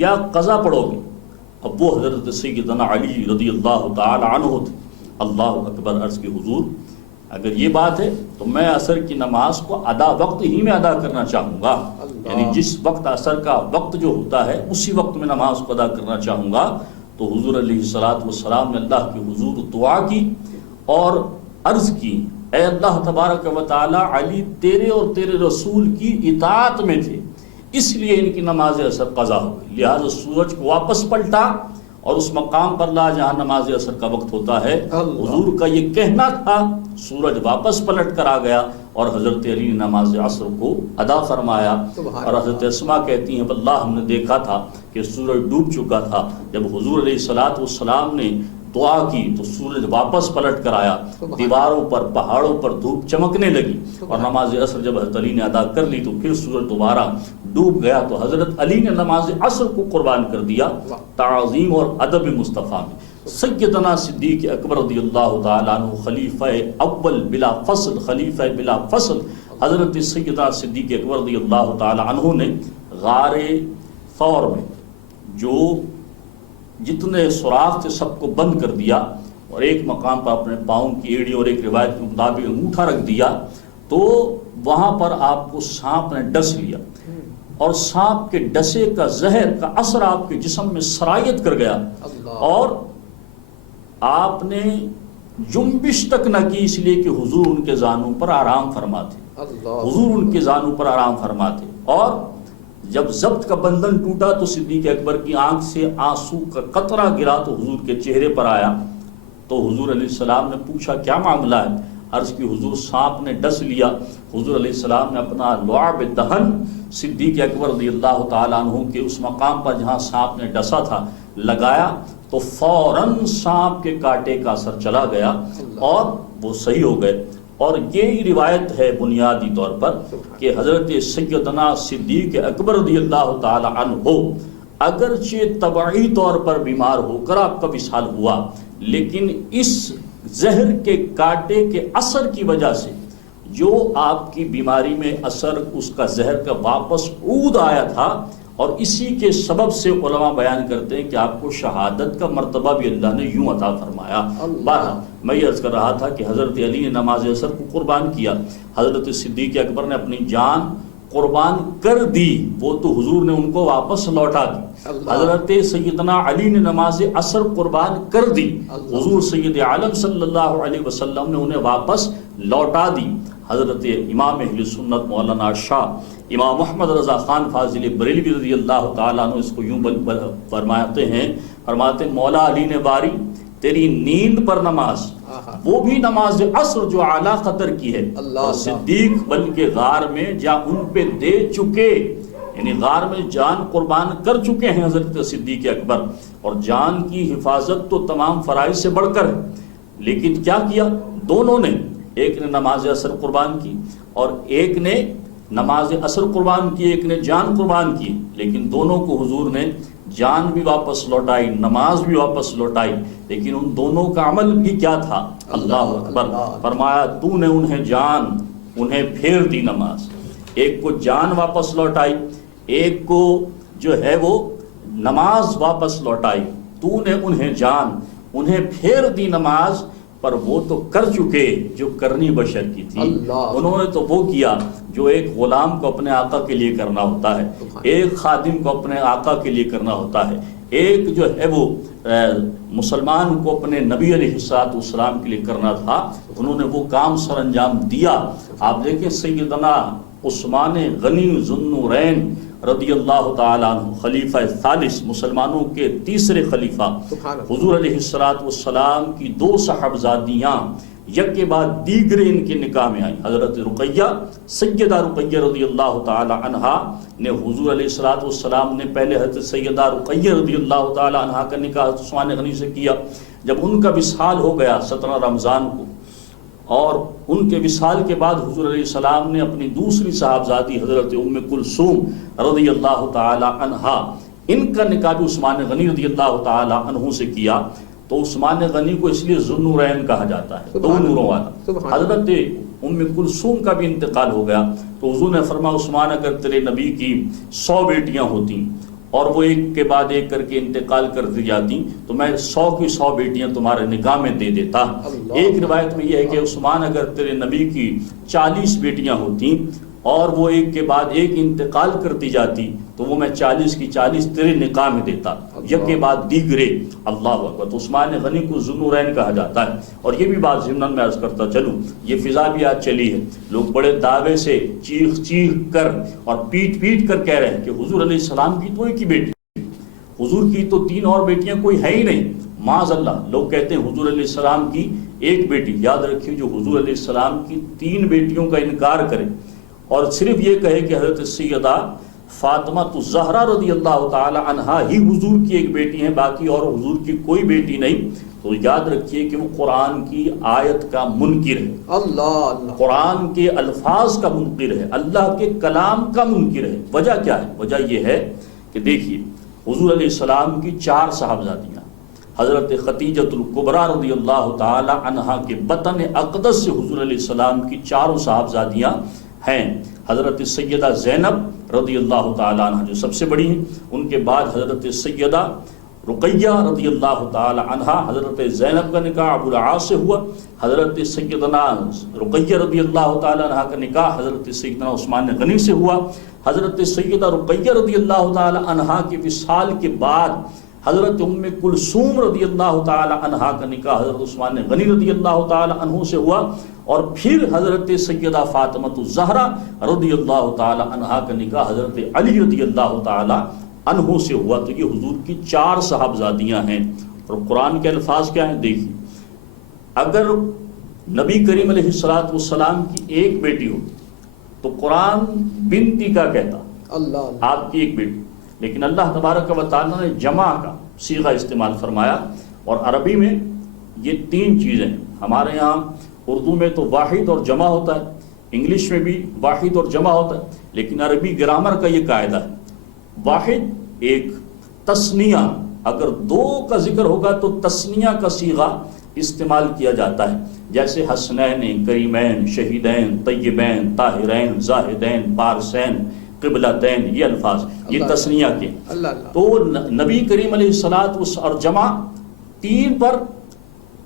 یا قضا پڑھو گے؟ اب وہ حضرت سیدنا علی رضی اللہ تعالی عنہ تھے۔ اللہ اکبر، عرض کی حضور اگر یہ بات ہے تو میں عصر کی نماز کو ادا وقت ہی میں ادا کرنا چاہوں گا، یعنی جس وقت عصر کا وقت جو ہوتا ہے اسی وقت میں نماز کو ادا کرنا چاہوں گا۔ تو حضور علیہ السلام نے اللہ کے حضور دعا کی اور عرض کی اے اللہ تبارک و تعالی، علی تیرے اور تیرے رسول کی اطاعت میں تھے، اس لیے ان کی نماز عصر قضا ہو گئی، لہٰذا سورج کو واپس پلٹا اور اس مقام پر لا جہاں نماز عصر کا وقت ہوتا ہے۔ حضور کا یہ کہنا تھا، سورج واپس پلٹ کر آ گیا اور حضرت علی نے نماز عصر کو ادا فرمایا۔ اور حضرت اسما کہتی ہیں واللہ ہم نے دیکھا تھا کہ سورج ڈوب چکا تھا، جب حضور علیہ السلام نے دعا کی تو سورج واپس پلٹ کر آیا، دیواروں پر پہاڑوں پر دھوپ چمکنے لگی، اور نماز عصر جب حضرت علی نے ادا کر لی تو پھر سورج دوبارہ ڈوب گیا، تو حضرت علی نے نماز عصر کو قربان کر دیا تعظیم اور ادب مصطفیٰ میں۔ سیدنا صدیق اکبر رضی اللہ تعالیٰ عنہ خلیفہ اول بلا فصل، خلیفہ بلا فصل حضرت سیدنا صدیق اکبر رضی اللہ تعالیٰ عنہ نے غار ثور میں جو جتنے سوراخ تھے سب کو بند کر دیا اور ایک مقام پر اپنے پاؤں کی ایڑی اور ایک روایت کے مطابق انگوٹھا رکھ دیا، تو وہاں پر آپ کو سانپ نے ڈس لیا اور سانپ کے ڈسے کا زہر کا اثر آپ کے جسم میں سرایت کر گیا اور آپ نے جنبش تک نہ کی، اس لیے کہ حضور ان کے زانوں پر آرام فرما تھے، حضور ان کے زانوں پر آرام فرما تھے، اور جب ضبط کا بندھن ٹوٹا تو صدیق اکبر کی آنکھ سے آنسو کا قطرہ گرا تو حضور کے چہرے پر آیا. تو حضور علیہ السلام نے پوچھا کیا معاملہ ہے؟ عرض کی حضور سانپ نے ڈس لیا. حضور علیہ السلام نے اپنا لعاب دہن صدیق اکبر رضی اللہ تعالیٰ عنہ کے اس مقام پر جہاں سانپ نے ڈسا تھا لگایا تو فوراً سانپ کے کانٹے کا اثر چلا گیا اور وہ صحیح ہو گئے. اور یہ روایت ہے بنیادی طور پر کہ حضرت سیدنا صدیق اکبر رضی اللہ تعالیٰ عنہ اگرچہ طبعی طور پر بیمار ہو کر آپ کا وصال ہوا، لیکن اس زہر کے کانٹے کے اثر کی وجہ سے جو آپ کی بیماری میں اثر اس کا زہر کا واپس عود آیا تھا، اور اسی کے سبب سے علماء بیان کرتے ہیں کہ آپ کو شہادت کا مرتبہ بھی اللہ نے یوں عطا فرمایا. بہرحال میں یہ عرض کر رہا تھا کہ حضرت علی نے نماز عصر کو قربان کیا، حضرت صدیق اکبر نے اپنی جان قربان کر دی، وہ تو حضور نے ان کو واپس لوٹا دی. حضرت سیدنا علی نے نماز عصر قربان کر دی، حضور سید عالم صلی اللہ علیہ وسلم نے انہیں واپس لوٹا دی. حضرت امام اہل سنت مولانا شاہ امام محمد رضا خان فاضل بریلوی رضی اللہ تعالیٰ عنہ اس کو یوں فرماتے ہیں مولا علی نے باری تیری نیند پر نماز، وہ بھی نماز عصر جو اعلیٰ قدر کی ہے، اور صدیق بلکہ غار میں جا ان پہ دے چکے، یعنی غار میں جان قربان کر چکے ہیں حضرت صدیق اکبر. اور جان کی حفاظت تو تمام فرائض سے بڑھ کر ہے، لیکن کیا کیا دونوں نے، ایک نے نماز عصر قربان کی اور ایک نے نماز عصر قربان کی، ایک نے جان قربان کی، لیکن دونوں کو حضور نے جان بھی واپس لوٹائی، نماز بھی واپس لوٹائی. لیکن ان دونوں کا عمل بھی کیا تھا؟ اللہ اکبر. فرمایا تو نے انہیں جان، انہیں پھیر دی نماز. ایک کو جان واپس لوٹائی، ایک کو جو ہے وہ نماز واپس لوٹائی. تو نے انہیں جان، انہیں پھیر دی نماز، پر وہ تو کر چکے جو کرنی بشر کی تھی. انہوں نے تو وہ کیا جو ایک غلام کو اپنے آقا کے لیے کرنا ہوتا ہے، ایک خادم کو اپنے آقا کے لیے کرنا ہوتا ہے، ایک جو ہے وہ مسلمان کو اپنے نبی علیہ السلام کے لیے کرنا تھا. انہوں نے وہ کام سر انجام دیا. آپ دیکھیں سیدنا عثمان غنی ذو النورین رضی اللہ تعالیٰ عنہ، خلیفہ ثالث، مسلمانوں کے تیسرے خلیفہ، حضور علیہ السلام کی دو صاحبزادیاں یک کے بعد دیگر ان کے نکاح میں آئیں. حضرت رقیہ، سیدہ رقیہ رضی اللہ تعالیٰ عنہا نے حضور علیہ السلام نے پہلے حضرت سیدہ رقیہ رضی اللہ تعالیٰ عنہا کا نکاح عثمان غنی سے کیا. جب ان کا وصال ہو گیا 17 رمضان کو، اور ان کے وصال کے بعد حضور علیہ السلام نے اپنی دوسری صاحبزادی حضرت ام کلثوم رضی اللہ تعالی عنہا، ان کا نکاح بھی عثمان غنی رضی اللہ تعالی عنہ سے کیا. تو عثمان غنی کو اس لیے ذو النورین کہا جاتا ہے، دو نوروں والا. حضرت ام کلثوم کا بھی انتقال ہو گیا تو حضور نے فرمایا عثمان اگر تیرے نبی کی 100 بیٹیاں ہوتی اور وہ ایک کے بعد ایک کر کے انتقال کرتی جاتی تو میں 100 کی 100 بیٹیاں تمہارے نکاح میں دے دیتا. ایک روایت میں یہ ہے کہ عثمان اگر تیرے نبی کی 40 بیٹیاں ہوتی اور وہ ایک کے بعد ایک انتقال کرتی جاتی تو وہ میں 40 کی 40 تیرے نکاح میں دیتا، یک کے بعد دیگرے. اللہ اکبر. تو عثمان غنی کو ذو النورین کہا جاتا ہے. اور یہ بھی بات ضمن میں عرض کرتا چلوں، یہ فضا بھی آج چلی ہے، لوگ بڑے دعوے سے چیخ چیخ کر اور پیٹ پیٹ کر کہہ رہے ہیں کہ حضور علیہ السلام کی تو ایک ہی بیٹی، حضور کی تو 3 اور بیٹیاں کوئی ہے ہی نہیں. معاذ اللہ. لوگ کہتے ہیں حضور علیہ السلام کی ایک بیٹی. یاد رکھیے جو حضور علیہ السلام کی 3 بیٹیوں کا انکار کرے اور صرف یہ کہے کہ حضرت سیدہ فاطمہ الزہرا رضی اللہ تعالی عنہا ہی حضور کی ایک بیٹی ہیں، باقی اور حضور کی کوئی بیٹی نہیں، تو یاد رکھیے کہ وہ قرآن کی آیت کا منکر ہے، اللہ قرآن کے الفاظ کا منکر ہے، اللہ کے کلام کا منکر ہے. وجہ کیا ہے؟ وجہ یہ ہے کہ دیکھیے حضور علیہ السلام کی 4 صاحبزادیاں، حضرت خدیجۃ الکبریٰ رضی اللہ تعالی عنہا کے بطن اقدس سے حضور علیہ السلام کی 4 صاحبزادیاں ہیں. حضرت سیدہ زینب رضی اللہ تعالی عنہ جو سب سے بڑی ہیں، ان کے بعد حضرت سیدہ رقیہ رضی اللہ تعالی عنہ. حضرت زینب کا نکاح ابو العاص سے ہوا، حضرت سیدنا رقیہ رضی اللہ تعالی عنہ کا نکاح حضرت سیدنا عثمان غنی سے ہوا. حضرت سیدہ رقیہ رضی اللہ تعالی عنہ کے وصال کے بعد حضرت ام کلثوم رضی اللہ تعالی عنہا کا نکاح حضرت عثمان غنی رضی اللہ تعالی عنہ سے ہوا، اور پھر حضرت سیدہ فاطمہ الزہرا رضی اللہ تعالی عنہا کا نکاح حضرت علی رضی اللہ تعالی عنہ سے ہوا۔ تو یہ حضور کی 4 صاحبزادیاں ہیں۔ اور قرآن کے الفاظ کیا ہیں دیکھیے، اگر نبی کریم علیہ الصلوۃ والسلام کی ایک بیٹی ہو تو قرآن بنتی کا کہتا، اللہ آپ کی ایک بیٹی، لیکن اللہ تبارک و تعالیٰ نے جمع کا صیغہ استعمال فرمایا۔ اور عربی میں یہ 3 چیزیں ہیں، ہمارے یہاں اردو میں تو واحد اور جمع ہوتا ہے، انگلش میں بھی واحد اور جمع ہوتا ہے، لیکن عربی گرامر کا یہ قاعدہ ہے، واحد ایک، تثنیہ اگر 2 کا ذکر ہوگا تو تثنیہ کا صیغہ استعمال کیا جاتا ہے، جیسے حسنین، کریمین، شہیدین، طیبین، طاہرین، زاہدین، پارسین، قبلتین، یہ الفاظ یہ تثنیہ کے۔ تو نبی کریم علیہ الصلوۃ والسلام اور جمع 3 پر،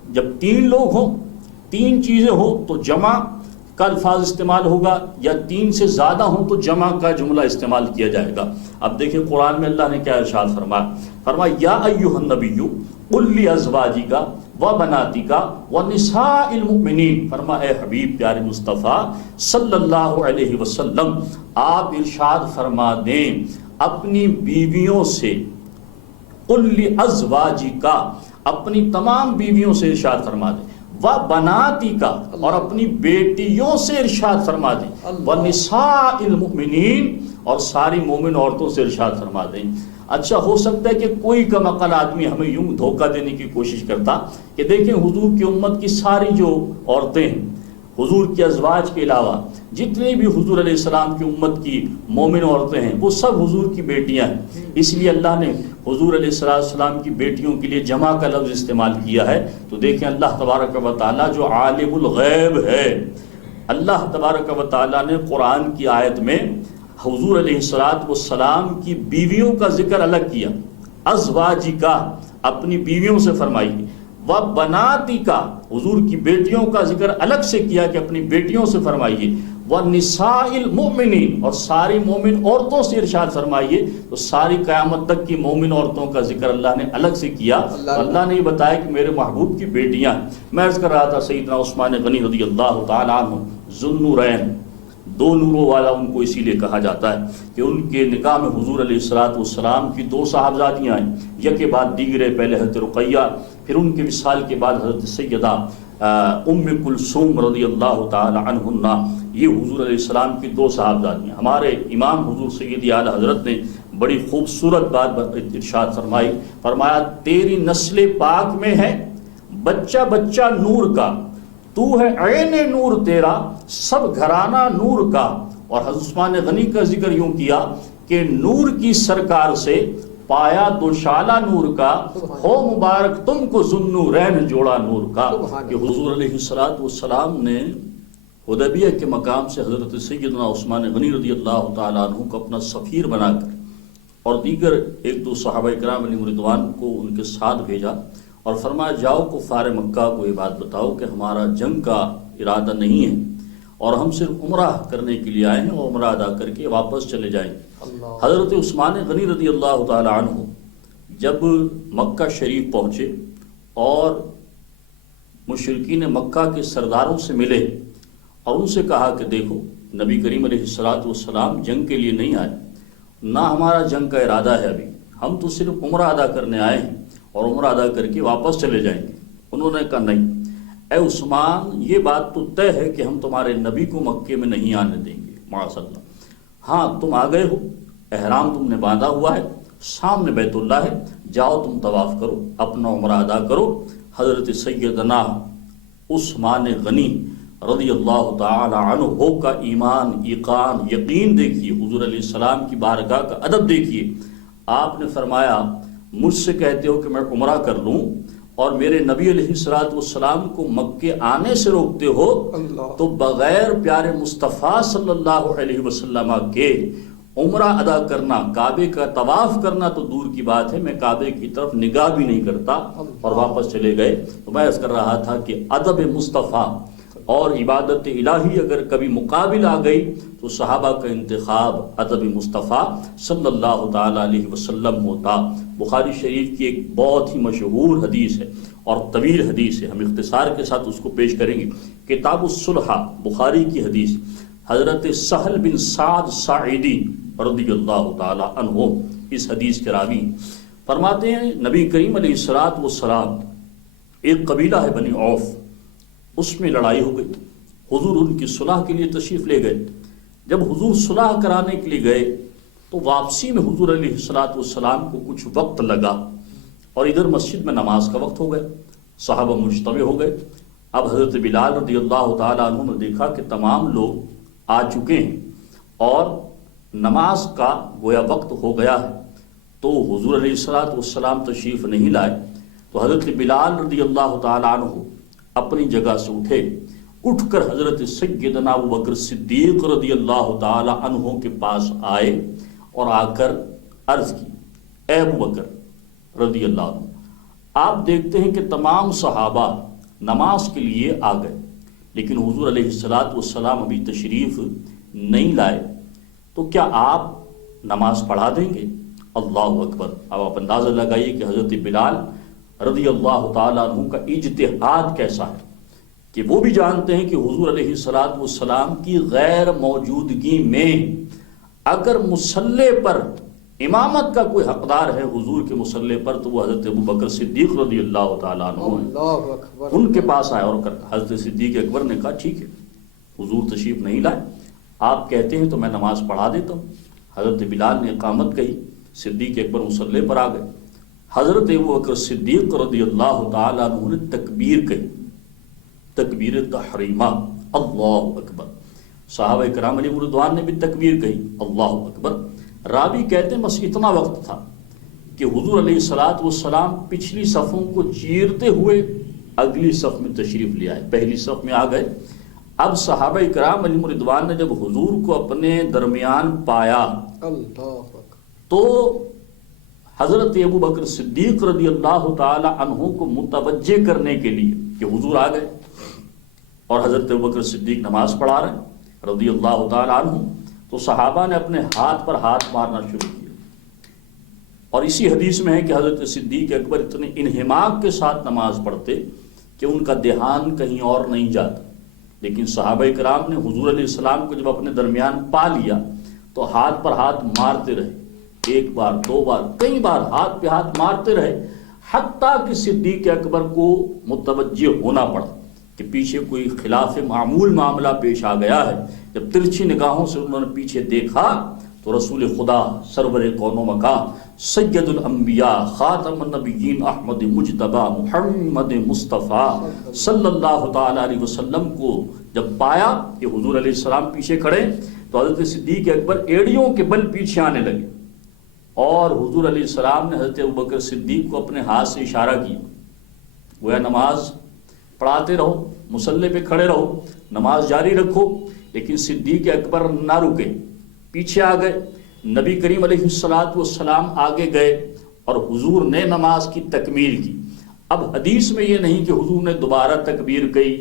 جب 3 لوگ ہوں، 3 چیزیں ہوں تو جمع کا الفاظ استعمال ہوگا، یا 3 سے زیادہ ہوں تو جمع کا جملہ استعمال کیا جائے گا۔ اب دیکھیں قرآن میں اللہ نے کیا ارشاد فرمایا، یا ایھا النبی قل لازواجک وبناتک ونساء المؤمنین، فرمایا اے حبیب پیارے مصطفیٰ صلی اللہ علیہ وسلم، آپ ارشاد فرما دیں اپنی بیویوں سے، قل لازواجک، اپنی تمام بیویوں سے ارشاد فرما دیں، وبناتک، اور اپنی بیٹیوں سے ارشاد فرما دیں، ونساء المؤمنین، اور ساری مومن عورتوں سے ارشاد فرما دیں۔ اچھا ہو سکتا ہے کہ کوئی کم عقل آدمی ہمیں یوں دھوکہ دینے کی کوشش کرتا کہ دیکھیں حضور کی امت کی ساری جو عورتیں ہیں، حضور کے ازواج کے علاوہ جتنی بھی حضور علیہ السلام کی امت کی مومن عورتیں ہیں وہ سب حضور کی بیٹیاں ہیں، اس لیے اللہ نے حضور علیہ السلام کی بیٹیوں کے لیے جمع کا لفظ استعمال کیا ہے۔ تو دیکھیں اللہ تبارک و تعالیٰ جو عالم الغیب ہے، اللہ تبارک و تعالیٰ نے قرآن کی آیت میں حضور علیہ السلام کی بیویوں کا ذکر الگ کیا، ازواجکا، اپنی بیویوں سے فرمائیے، وبناتکا، حضور کی بیٹیوں کا ذکر الگ سے کیا کہ اپنی بیٹیوں سے فرمائیے، ونساء المؤمنین، اور ساری مومن عورتوں سے ارشاد فرمائیے۔ تو ساری قیامت تک کی مومن عورتوں کا ذکر اللہ نے الگ سے کیا، اللہ نے یہ بتایا کہ میرے محبوب کی بیٹیاں۔ میں عرض کر رہا تھا سیدنا عثمان غنی رضی اللہ تعالیٰ عنہ ذوالنورین، 2 نوروں والا ان کو اسی لیے کہا جاتا ہے کہ ان کے نکاح میں حضور علیہ السلام کی 2 صاحبزادیاں ہیں، یک کے بعد دیگرے، پہلے حضرت رقیہ، پھر ان کے وصال کے بعد حضرت سیدہ ام کلثوم رضی اللہ تعالی عنہا، یہ حضور علیہ السلام کی 2 صاحبزادیاں۔ ہمارے امام حضور سیدی اعلیٰ حضرت نے بڑی خوبصورت بات ارشاد فرمایا تیری نسل پاک میں ہے بچہ بچہ نور کا، تو ہے عین نور تیرا، سب گھرانہ نور کا۔ اور حضرت عثمان غنی کا ذکر یوں کیا کہ نور کی سرکار سے پایا دوشالہ نور کا، ہو مبارک تم کو ذوالنورین جوڑا نور کا۔ کہ حضور علیہ السلام نے حدیبیہ کے مقام سے حضرت سیدنا عثمان غنی رضی اللہ تعالیٰ عنہ کو اپنا سفیر بنا کر اور دیگر 1-2 صحابہ کرام علیہم رضوان کو ان کے ساتھ بھیجا اور فرمایا جاؤ کفار مکہ کو یہ بات بتاؤ کہ ہمارا جنگ کا ارادہ نہیں ہے اور ہم صرف عمرہ کرنے کے لیے آئے ہیں اور عمرہ ادا کر کے واپس چلے جائیں گے۔ حضرت عثمان غنی رضی اللہ تعالی عنہ جب مکہ شریف پہنچے اور مشرکین مکہ کے سرداروں سے ملے اور ان سے کہا کہ دیکھو نبی کریم علیہ السلام جنگ کے لیے نہیں آئے، نہ ہمارا جنگ کا ارادہ ہے، ابھی ہم تو صرف عمرہ ادا کرنے آئے ہیں اور عمرہ ادا کر کے واپس چلے جائیں گے۔ انہوں نے کہا نہیں اے عثمان، یہ بات تو طے ہے کہ ہم تمہارے نبی کو مکے میں نہیں آنے دیں گے معاذ اللہ۔ ہاں تم آ گئے ہو، احرام تم نے باندھا ہوا ہے، سامنے بیت اللہ ہے، جاؤ تم طواف کرو، اپنا عمرہ ادا کرو۔ حضرت سیدنا عثمان غنی رضی اللہ تعالی عنہ کا ایمان، ایقان، یقین دیکھیے، حضور علیہ السلام کی بارگاہ کا ادب دیکھیے۔ آپ نے فرمایا مجھ سے کہتے ہو کہ میں عمرہ کر لوں اور میرے نبی علیہ السلام کو مکے آنے سے روکتے ہو، تو بغیر پیارے مصطفیٰ صلی اللہ علیہ وسلم کے عمرہ ادا کرنا، کعبے کا طواف کرنا تو دور کی بات ہے، میں کعبے کی طرف نگاہ بھی نہیں کرتا، اور واپس چلے گئے۔ تو میں عرض کر رہا تھا کہ ادب مصطفیٰ اور عبادت الہی اگر کبھی مقابل آ گئی تو صحابہ کا انتخاب حضرت مصطفیٰ صلی اللہ تعالیٰ علیہ وسلم ہوتا۔ بخاری شریف کی ایک بہت ہی مشہور حدیث ہے اور طویل حدیث ہے، ہم اختصار کے ساتھ اس کو پیش کریں گے۔ کتاب الصلح بخاری کی حدیث، حضرت سہل بن سعد ساعدی رضی اللہ تعالیٰ عنہ اس حدیث کے راوی فرماتے ہیں، نبی کریم علیہ الصلوۃ والسلام، ایک قبیلہ ہے بنی عوف، اس میں لڑائی ہو گئی، حضور ان کی صلح کے لیے تشریف لے گئے۔ جب حضور صلح کرانے کے لیے گئے تو واپسی میں حضور علیہ الصلوۃ والسلام کو کچھ وقت لگا اور ادھر مسجد میں نماز کا وقت ہو گیا، صحابہ مجتمع ہو گئے۔ اب حضرت بلال رضی اللہ تعالیٰ عنہ نے دیکھا کہ تمام لوگ آ چکے ہیں اور نماز کا گویا وقت ہو گیا ہے، تو حضور علیہ الصلوۃ والسلام تشریف نہیں لائے، تو حضرت بلال رضی اللہ تعالیٰ عنہ اپنی جگہ سے اٹھ کر حضرت سیدنا ابو بکر صدیق رضی اللہ تعالیٰ عنہ کے پاس آئے اور آ کر عرض کی، اے ابو بکر رضی اللہ عنہ، آپ دیکھتے ہیں کہ تمام صحابہ نماز کے لیے آ گئے لیکن حضور علیہ الصلوۃ والسلام ابھی تشریف نہیں لائے، تو کیا آپ نماز پڑھا دیں گے؟ اللہ اکبر۔ اب آپ اندازہ لگائیے کہ حضرت بلال رضی اللہ تعالیٰ عنہ کا اجتہاد کیسا ہے کہ وہ بھی جانتے ہیں کہ حضور علیہ الصلوۃ والسلام کی غیر موجودگی میں اگر مصلی پر امامت کا کوئی حقدار ہے حضور کے مصلی پر تو وہ حضرت ابو بکر صدیق رضی اللہ تعالیٰ عنہ ہیں۔ ان کے پاس آئے اور حضرت صدیق اکبر نے کہا، ٹھیک ہے، حضور تشریف نہیں لائے، آپ کہتے ہیں تو میں نماز پڑھا دیتا ہوں۔ حضرت بلال نے اقامت کہی، صدیق اکبر مصلی پر آ گئے، حضرت ابو بکر صدیق رضی اللہ تعالیٰ عنہ نے تکبیر کہی، تکبیر تحریمہ، اللہ اکبر۔ صحابہ کرام علیہ رضوان نے بھی تکبیر کہی، اللہ اکبر۔ راوی کہتے ہیں بس اتنا وقت تھا کہ حضور علیہ الصلوۃ والسلام پچھلی صفوں کو چیرتے ہوئے اگلی صف میں تشریف لے آئے، پہلی صف میں آ گئے۔ اب صحابہ کرام علیہ رضوان نے جب حضور کو اپنے درمیان پایا تو حضرت ابو بکر صدیق رضی اللہ تعالی عنہ کو متوجہ کرنے کے لیے کہ حضور آ گئے اور حضرت ابو بکر صدیق نماز پڑھا رہے ہیں رضی اللہ تعالی عنہ، تو صحابہ نے اپنے ہاتھ پر ہاتھ مارنا شروع کیا، اور اسی حدیث میں ہے کہ حضرت صدیق اکبر اتنے انہماک کے ساتھ نماز پڑھتے کہ ان کا دھیان کہیں اور نہیں جاتا، لیکن صحابہ کرام نے حضور علیہ السلام کو جب اپنے درمیان پا لیا تو ہاتھ پر ہاتھ مارتے رہے، ایک بار، دو بار، کئی بار ہاتھ پہ ہاتھ مارتے رہے، حتیٰ کہ صدیق اکبر کو متوجہ ہونا پڑا کہ پیچھے کوئی خلاف معمول معاملہ پیش آ گیا ہے۔ جب ترچھی نگاہوں سے انہوں نے پیچھے دیکھا تو رسول خدا سرور کون و مکان سید الانبیاء خاتم النبیین احمد مجتبی محمد مصطفیٰ صلی اللہ تعالی علیہ وسلم کو جب پایا کہ حضور علیہ السلام پیچھے کھڑے تو حضرت صدیق اکبر ایڑیوں کے بل پیچھے آنے لگے، اور حضور علیہ السلام نے حضرت ابوبکر صدیق کو اپنے ہاتھ سے اشارہ کیا، گویا نماز پڑھاتے رہو، مصلی پہ کھڑے رہو، نماز جاری رکھو، لیکن صدیق اکبر نہ رکے، پیچھے آ گئے۔ نبی کریم علیہ الصلوۃ والسلام آگے گئے اور حضور نے نماز کی تکمیل کی۔ اب حدیث میں یہ نہیں کہ حضور نے دوبارہ تکبیر کہی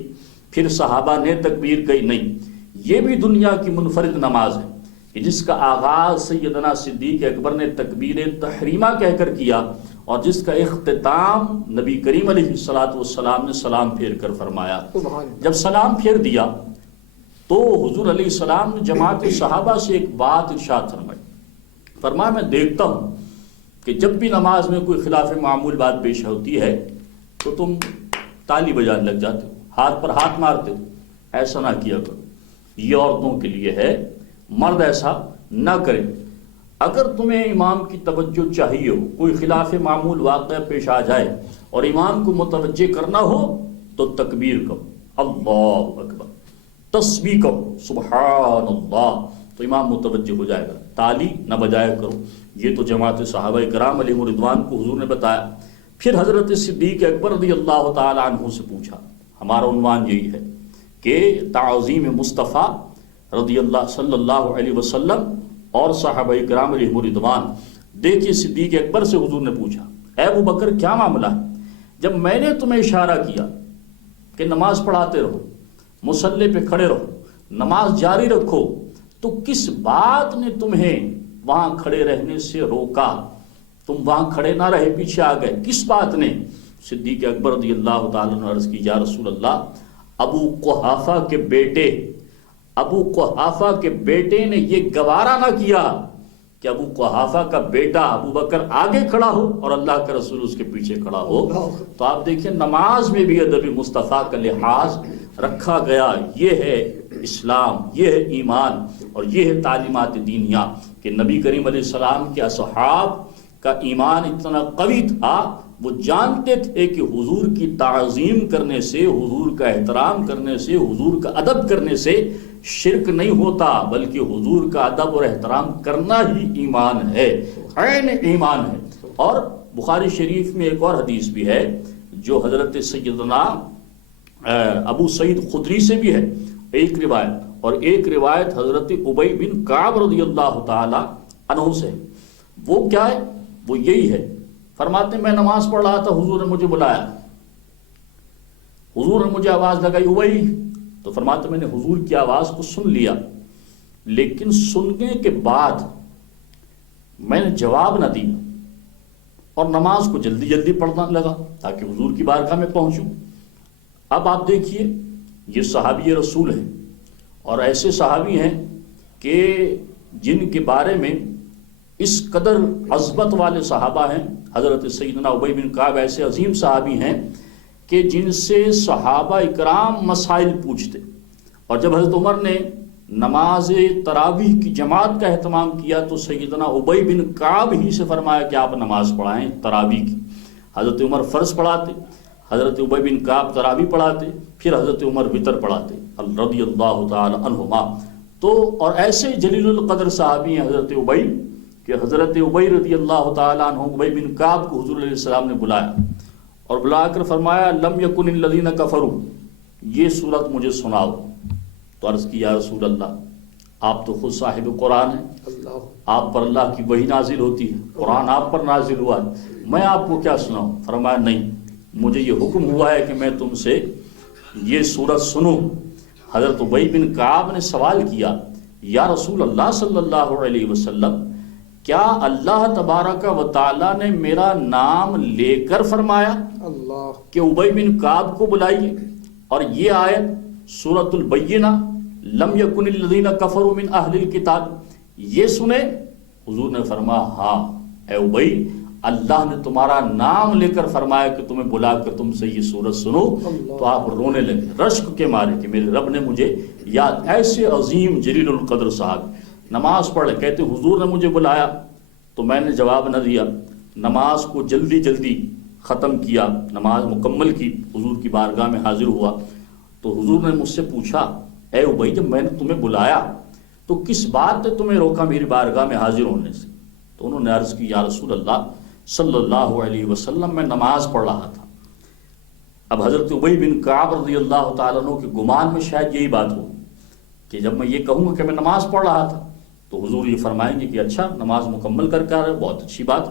پھر صحابہ نے تکبیر کہی، نہیں، یہ بھی دنیا کی منفرد نماز ہے کہ جس کا آغاز سیدنا صدیق اکبر نے تکبیر تحریمہ کہہ کر کیا اور جس کا اختتام نبی کریم علیہ الصلوۃ والسلام نے سلام پھیر کر فرمایا۔ جب سلام پھیر دیا تو حضور علیہ السلام نے جماعت صحابہ سے ایک بات ارشاد فرمائی، فرمایا میں دیکھتا ہوں کہ جب بھی نماز میں کوئی خلاف معمول بات پیش ہوتی ہے تو تم تالی بجانے لگ جاتے ہو، ہاتھ پر ہاتھ مارتے ہو، ایسا نہ کیا کرو، یہ عورتوں کے لیے ہے، مرد ایسا نہ کرے۔ اگر تمہیں امام کی توجہ چاہیے ہو، کوئی خلاف معمول واقعہ پیش آ جائے اور امام کو متوجہ کرنا ہو تو تکبیر کرو، اللہ اکبر، تسبیح کرو، سبحان اللہ، تو امام متوجہ ہو جائے گا، تالی نہ بجایا کرو۔ یہ تو جماعت صحابہ کرام علیہ رضوان کو حضور نے بتایا۔ پھر حضرت صدیق اکبر رضی اللہ تعالی عنہ سے پوچھا، ہمارا عنوان یہی ہے کہ تعظیم مصطفیٰ رضی اللہ صلی اللہ علیہ وسلم اور صحابہ کرام علیہ رضوان۔ دیکھیے صدیق اکبر سے حضور نے پوچھا، اے ابو بکر کیا معاملہ ہے؟ جب میں نے تمہیں اشارہ کیا کہ نماز پڑھاتے رہو، مصلی پہ کھڑے رہو، نماز جاری رکھو، تو کس بات نے تمہیں وہاں کھڑے رہنے سے روکا؟ تم وہاں کھڑے نہ رہے، پیچھے آ گئے، کس بات نے؟ صدیق اکبر رضی اللہ تعالیٰ عنہ نے عرض کی، یا رسول اللہ، ابو قحافہ کے بیٹے نے یہ گوارا نہ کیا کہ ابو قحافہ کا بیٹا ابو بکر آگے کھڑا ہو اور اللہ کا رسول اس کے پیچھے کھڑا ہو۔ تو آپ دیکھیں نماز میں بھی ادب مصطفیٰ کا لحاظ رکھا گیا۔ یہ ہے اسلام، یہ ہے ایمان، اور یہ ہے تعلیمات دینیہ کہ نبی کریم علیہ السلام کے اصحاب کا ایمان اتنا قوی تھا، وہ جانتے تھے کہ حضور کی تعظیم کرنے سے، حضور کا احترام کرنے سے، حضور کا ادب کرنے سے شرک نہیں ہوتا، بلکہ حضور کا ادب اور احترام کرنا ہی ایمان ہے، عین ایمان ہے۔ اور بخاری شریف میں ایک اور حدیث بھی ہے جو حضرت سیدنا ابو سعید خدری سے بھی ہے ایک روایت، اور ایک روایت حضرت ابی بن کعب رضی اللہ تعالی عنہ سے۔ وہ کیا ہے؟ وہ یہی ہے، فرماتے ہیں میں نماز پڑھ رہا تھا، حضور نے مجھے بلایا، حضور نے مجھے آواز لگائی ابی، تو فرماتے میں نے حضور کی آواز کو سن لیا، لیکن سننے کے بعد میں نے جواب نہ دیا اور نماز کو جلدی جلدی پڑھنا لگا تاکہ حضور کی بارگاہ میں پہنچوں۔ اب آپ دیکھیے یہ صحابی رسول ہیں، اور ایسے صحابی ہیں کہ جن کے بارے میں اس قدر عظمت والے صحابہ ہیں۔ حضرت سیدنا ابی بن کعب ایسے عظیم صحابی ہیں کہ جن سے صحابہ اکرام مسائل پوچھتے، اور جب حضرت عمر نے نماز تراویح کی جماعت کا اہتمام کیا تو سیدنا ابی بن کعب ہی سے فرمایا کہ آپ نماز پڑھائیں تراویح کی۔ حضرت عمر فرض پڑھاتے، حضرت ابی بن کعب تراویح پڑھاتے، پھر حضرت عمر وتر پڑھاتے رضی اللہ تعالی عنہما۔ تو اور ایسے جلیل القدر صحابی ہیں حضرت ابی کہ حضرت ابی رضی اللہ تعالی عنہ ابی بن کعب کو حضور علیہ السلام نے بلایا اور بلا کر فرمایا لم یکن الذین کفروا، یہ سورت مجھے سناؤ۔ تو عرض کی یا رسول اللہ، آپ تو خود صاحب قرآن ہیں، آپ پر اللہ کی وحی نازل ہوتی ہے، قرآن آپ پر نازل ہوا ہے، میں آپ کو کیا سناؤں؟ فرمایا نہیں، مجھے یہ حکم ہوا ہے کہ میں تم سے یہ سورت سنوں۔ حضرت ابی بن کعب نے سوال کیا، یا رسول اللہ صلی اللہ علیہ وسلم، کیا اللہ تبارک و تعالی نے میرا نام لے کر فرمایا کہ ابی بن کعب کو بلائیے؟ اور یہ آیت سورۃ البینہ لم یکن الذین کفروا من اہل الکتاب، یہ سنے؟ حضور نے فرمایا ہاں اے ابی، اللہ نے تمہارا نام لے کر فرمایا کہ تمہیں بلا کر تم سے یہ سورت سنو۔ تو آپ رونے لگے رشک کے مارے کہ میرے رب نے مجھے یاد۔ ایسے عظیم جلیل القدر صاحب نماز پڑھے، کہتے حضور نے مجھے بلایا تو میں نے جواب نہ دیا، نماز کو جلدی جلدی ختم کیا، نماز مکمل کی، حضور کی بارگاہ میں حاضر ہوا۔ تو حضور نے مجھ سے پوچھا اے ابی، جب میں نے تمہیں بلایا تو کس بات نے تمہیں روکا میری بارگاہ میں حاضر ہونے سے؟ تو انہوں نے عرض کی یا رسول اللہ صلی اللہ علیہ وسلم، میں نماز پڑھ رہا تھا۔ اب حضرت ابی بن کعب رضی اللہ تعالیٰ عنہ کے گمان میں شاید یہی بات ہو کہ جب میں یہ کہوں گا کہ میں نماز پڑھ رہا تھا تو حضور یہ فرمائیں گے کہ اچھا نماز مکمل کر کے آ رہے، بہت اچھی بات۔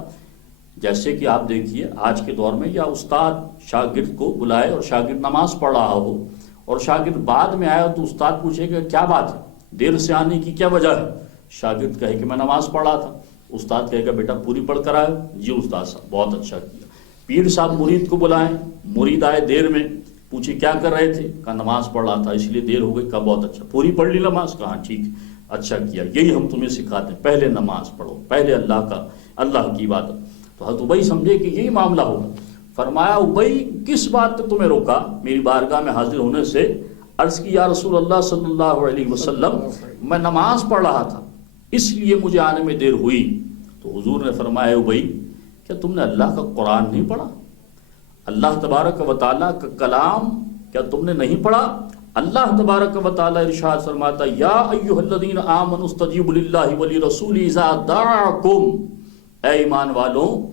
جیسے کہ آپ دیکھیے آج کے دور میں یا استاد شاگرد کو بلائے اور شاگرد نماز پڑھ رہا ہو اور شاگرد بعد میں آیا تو استاد پوچھے گا کیا بات ہے، دیر سے آنے کی کیا وجہ ہے؟ شاگرد کہے کہ میں نماز پڑھ رہا تھا، استاد کہے گا بیٹا پوری پڑھ کر آئے؟ جی استاد صاحب بہت اچھا کیا۔ پیر صاحب مرید کو بلائیں، مرید آئے دیر میں، پوچھے کیا کر رہے تھے؟ کہا نماز پڑھ رہا تھا اس لیے دیر ہو گئی۔ کہا بہت اچھا، پوری پڑھ لی نماز؟ کہا ٹھیک، اچھا کیا۔ یہی ہم تمہیں سکھاتے ہیں، پہلے نماز پڑھو، پہلے اللہ کی عبادت۔ تو حضرت ابی سمجھے کہ یہی معاملہ ہوگا۔ فرمایا ابی کس بات نے تمہیں روکا میری بارگاہ میں حاضر ہونے سے؟ عرض کی یا رسول اللہ صلی اللہ علیہ وسلم، میں نماز پڑھ رہا تھا اس لیے مجھے آنے میں دیر ہوئی۔ تو حضور نے فرمایا ابی، کیا تم نے اللہ کا قرآن نہیں پڑھا؟ اللہ تبارک و تعالیٰ کا کلام کیا تم نے نہیں پڑھا؟ اللہ تبارک و تعالیٰ ارشاد فرماتا یا ایھا الذین آمنوا استجیبوا للہ ولرسولہ اذا دعاکم، اے ایمان والوں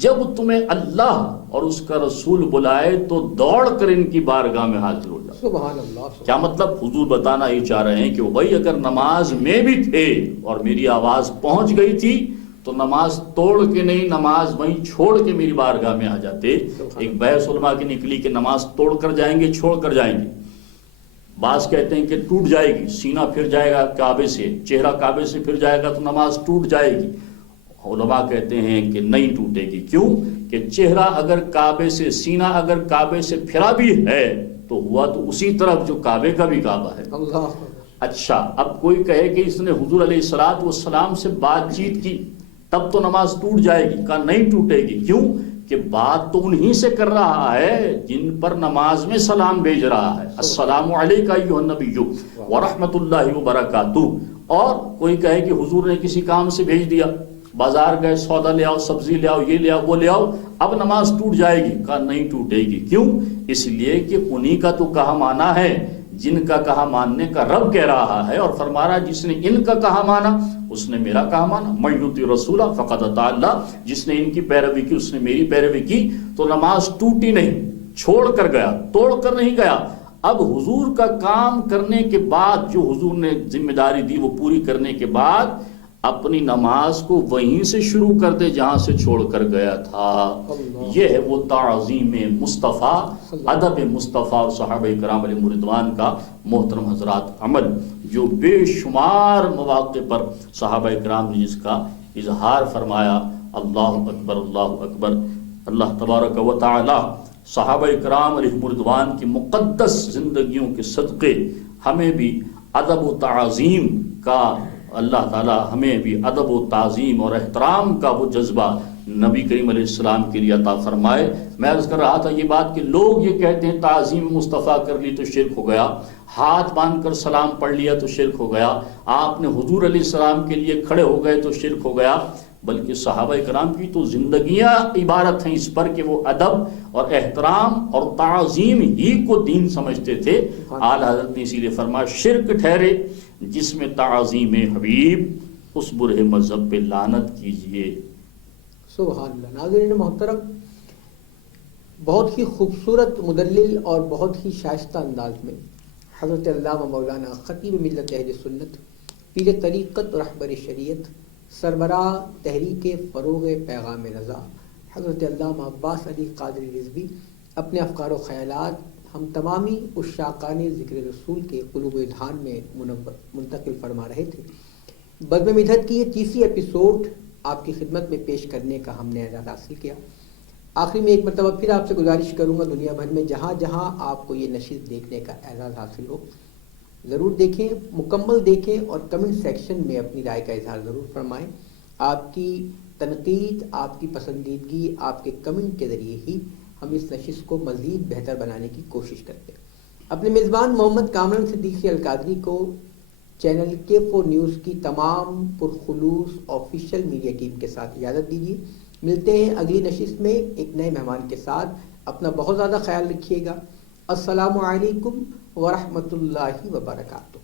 جب تمہیں اللہ اور اس کا رسول بلائے تو دوڑ کر ان کی بارگاہ میں حاضر ہو جاؤ۔ سبحان اللہ۔ کیا مطلب؟ حضور بتانا یہ چاہ رہے ہیں کہ بھائی اگر نماز میں بھی تھے اور میری آواز پہنچ گئی تھی تو نماز توڑ کے نہیں، نماز وہیں چھوڑ کے میری بارگاہ میں آ جاتے۔ ایک بحث علماء کی نکلی کہ نماز توڑ کر جائیں گے چھوڑ کر جائیں گے؟ بعض کہتے ہیں کہ ٹوٹ جائے گی، سینہ پھر جائے گا کعبے سے، چہرہ کعبے سے پھر جائے گا تو نماز ٹوٹ جائے گی۔ علماء کہتے ہیں کہ نہیں ٹوٹے گی۔ کیوں؟ کہ چہرہ اگر کعبے سے، سینہ اگر کعبے سے پھرا بھی ہے تو ہوا تو اسی طرف جو کعبے کا بھی کعبہ ہے۔ اللہ۔ اچھا، اب کوئی کہے کہ اس نے حضور علیہ الصلوۃ والسلام سے بات چیت کی تب تو نماز ٹوٹ جائے گی، کہا نہیں ٹوٹے گی۔ کیوں؟ کہ بات تو انہی سے کر رہا ہے جن پر نماز میں سلام بھیج رہا ہے، السلام علیکہ ایھا النبی ورحمۃ اللہ وبرکاتہ۔ اور کوئی کہے کہ حضور نے کسی کام سے بھیج دیا، بازار گئے، سودا لے آؤ، سبزی لے آؤ، یہ لے آؤ، وہ لے آؤ، اب نماز ٹوٹ جائے گی، کہا نہیں ٹوٹے گی۔ کیوں؟ اس لیے کہ انہی کا تو کہا مانا ہے جن کا کہا ماننے کا رب کہہ رہا ہے، اور فرما رہا جس نے ان کا کہا مانا اس نے میرا کہا مانا، من یطع الرسول فقد اطاع اللہ، جس نے ان کی پیروی کی اس نے میری پیروی کی۔ تو نماز ٹوٹی نہیں، چھوڑ کر گیا، توڑ کر نہیں گیا۔ اب حضور کا کام کرنے کے بعد، جو حضور نے ذمہ داری دی وہ پوری کرنے کے بعد، اپنی نماز کو وہیں سے شروع کر دے جہاں سے چھوڑ کر گیا تھا۔ یہ ہے وہ تعظیم مصطفیٰ، ادب مصطفیٰ اور صحابہ کرام علیہم رضوان کا محترم حضرات عمل، جو بے شمار مواقع پر صحابہ کرام نے جس کا اظہار فرمایا۔ اللہ اکبر، اللہ اکبر۔ اللہ تبارک و تعالی صحابہ کرام علیہم رضوان کی مقدس زندگیوں کے صدقے ہمیں بھی ادب و تعظیم کا، اللہ تعالی ہمیں بھی ادب و تعظیم اور احترام کا وہ جذبہ نبی کریم علیہ السلام کے لیے عطا فرمائے۔ میں عرض کر رہا تھا یہ بات کہ لوگ یہ کہتے ہیں تعظیم مصطفیٰ کر لی تو شرک ہو گیا، ہاتھ باندھ کر سلام پڑھ لیا تو شرک ہو گیا، آپ نے حضور علیہ السلام کے لیے کھڑے ہو گئے تو شرک ہو گیا، بلکہ صحابہ کرام کی تو زندگیاں عبارت ہیں اس پر کہ وہ ادب اور احترام اور تعظیم ہی کو دین سمجھتے تھے۔ اعلیٰ حضرت نے اسی لیے فرمایا شرک ٹھہرے جس میں تعظیم حبیب، اس برے مذہب پہ لعنت کیجئے۔ سبحان اللہ۔ ناظرین محترم، بہت ہی خوبصورت مدلل اور بہت ہی شائستہ انداز میں حضرت علامہ مولانا خطیب ملت اہل سنت، پیر طریقت، رہبر شریعت، سربراہ تحریک فروغ پیغام رضا حضرت علامہ عباس علی قادری رضوی اپنے افکار و خیالات ہم تمامی عشاقان ذکر رسول کے قلوب و اذہان میں منتقل فرما رہے تھے۔ بزم مدحت کی یہ 30ویں ایپیسوڈ آپ کی خدمت میں پیش کرنے کا ہم نے اعزاز حاصل کیا۔ آخری میں ایک مرتبہ پھر آپ سے گزارش کروں گا، دنیا بھر میں جہاں جہاں آپ کو یہ نشست دیکھنے کا اعزاز حاصل ہو ضرور دیکھیں، مکمل دیکھیں اور کمنٹ سیکشن میں اپنی رائے کا اظہار ضرور فرمائیں۔ آپ کی تنقید، آپ کی پسندیدگی، آپ کے کمنٹ کے ذریعے ہی ہم اس نشست کو مزید بہتر بنانے کی کوشش کرتے ہیں۔ اپنے میزبان محمد کامران صدیقی القادری کو چینل K4 نیوز کی تمام پرخلوص آفیشیل میڈیا ٹیم کے ساتھ اجازت دیجیے۔ ملتے ہیں اگلی نشست میں ایک نئے مہمان کے ساتھ۔ اپنا بہت زیادہ خیال رکھیے گا۔ السلام علیکم ورحمۃ اللہ وبرکاتہ۔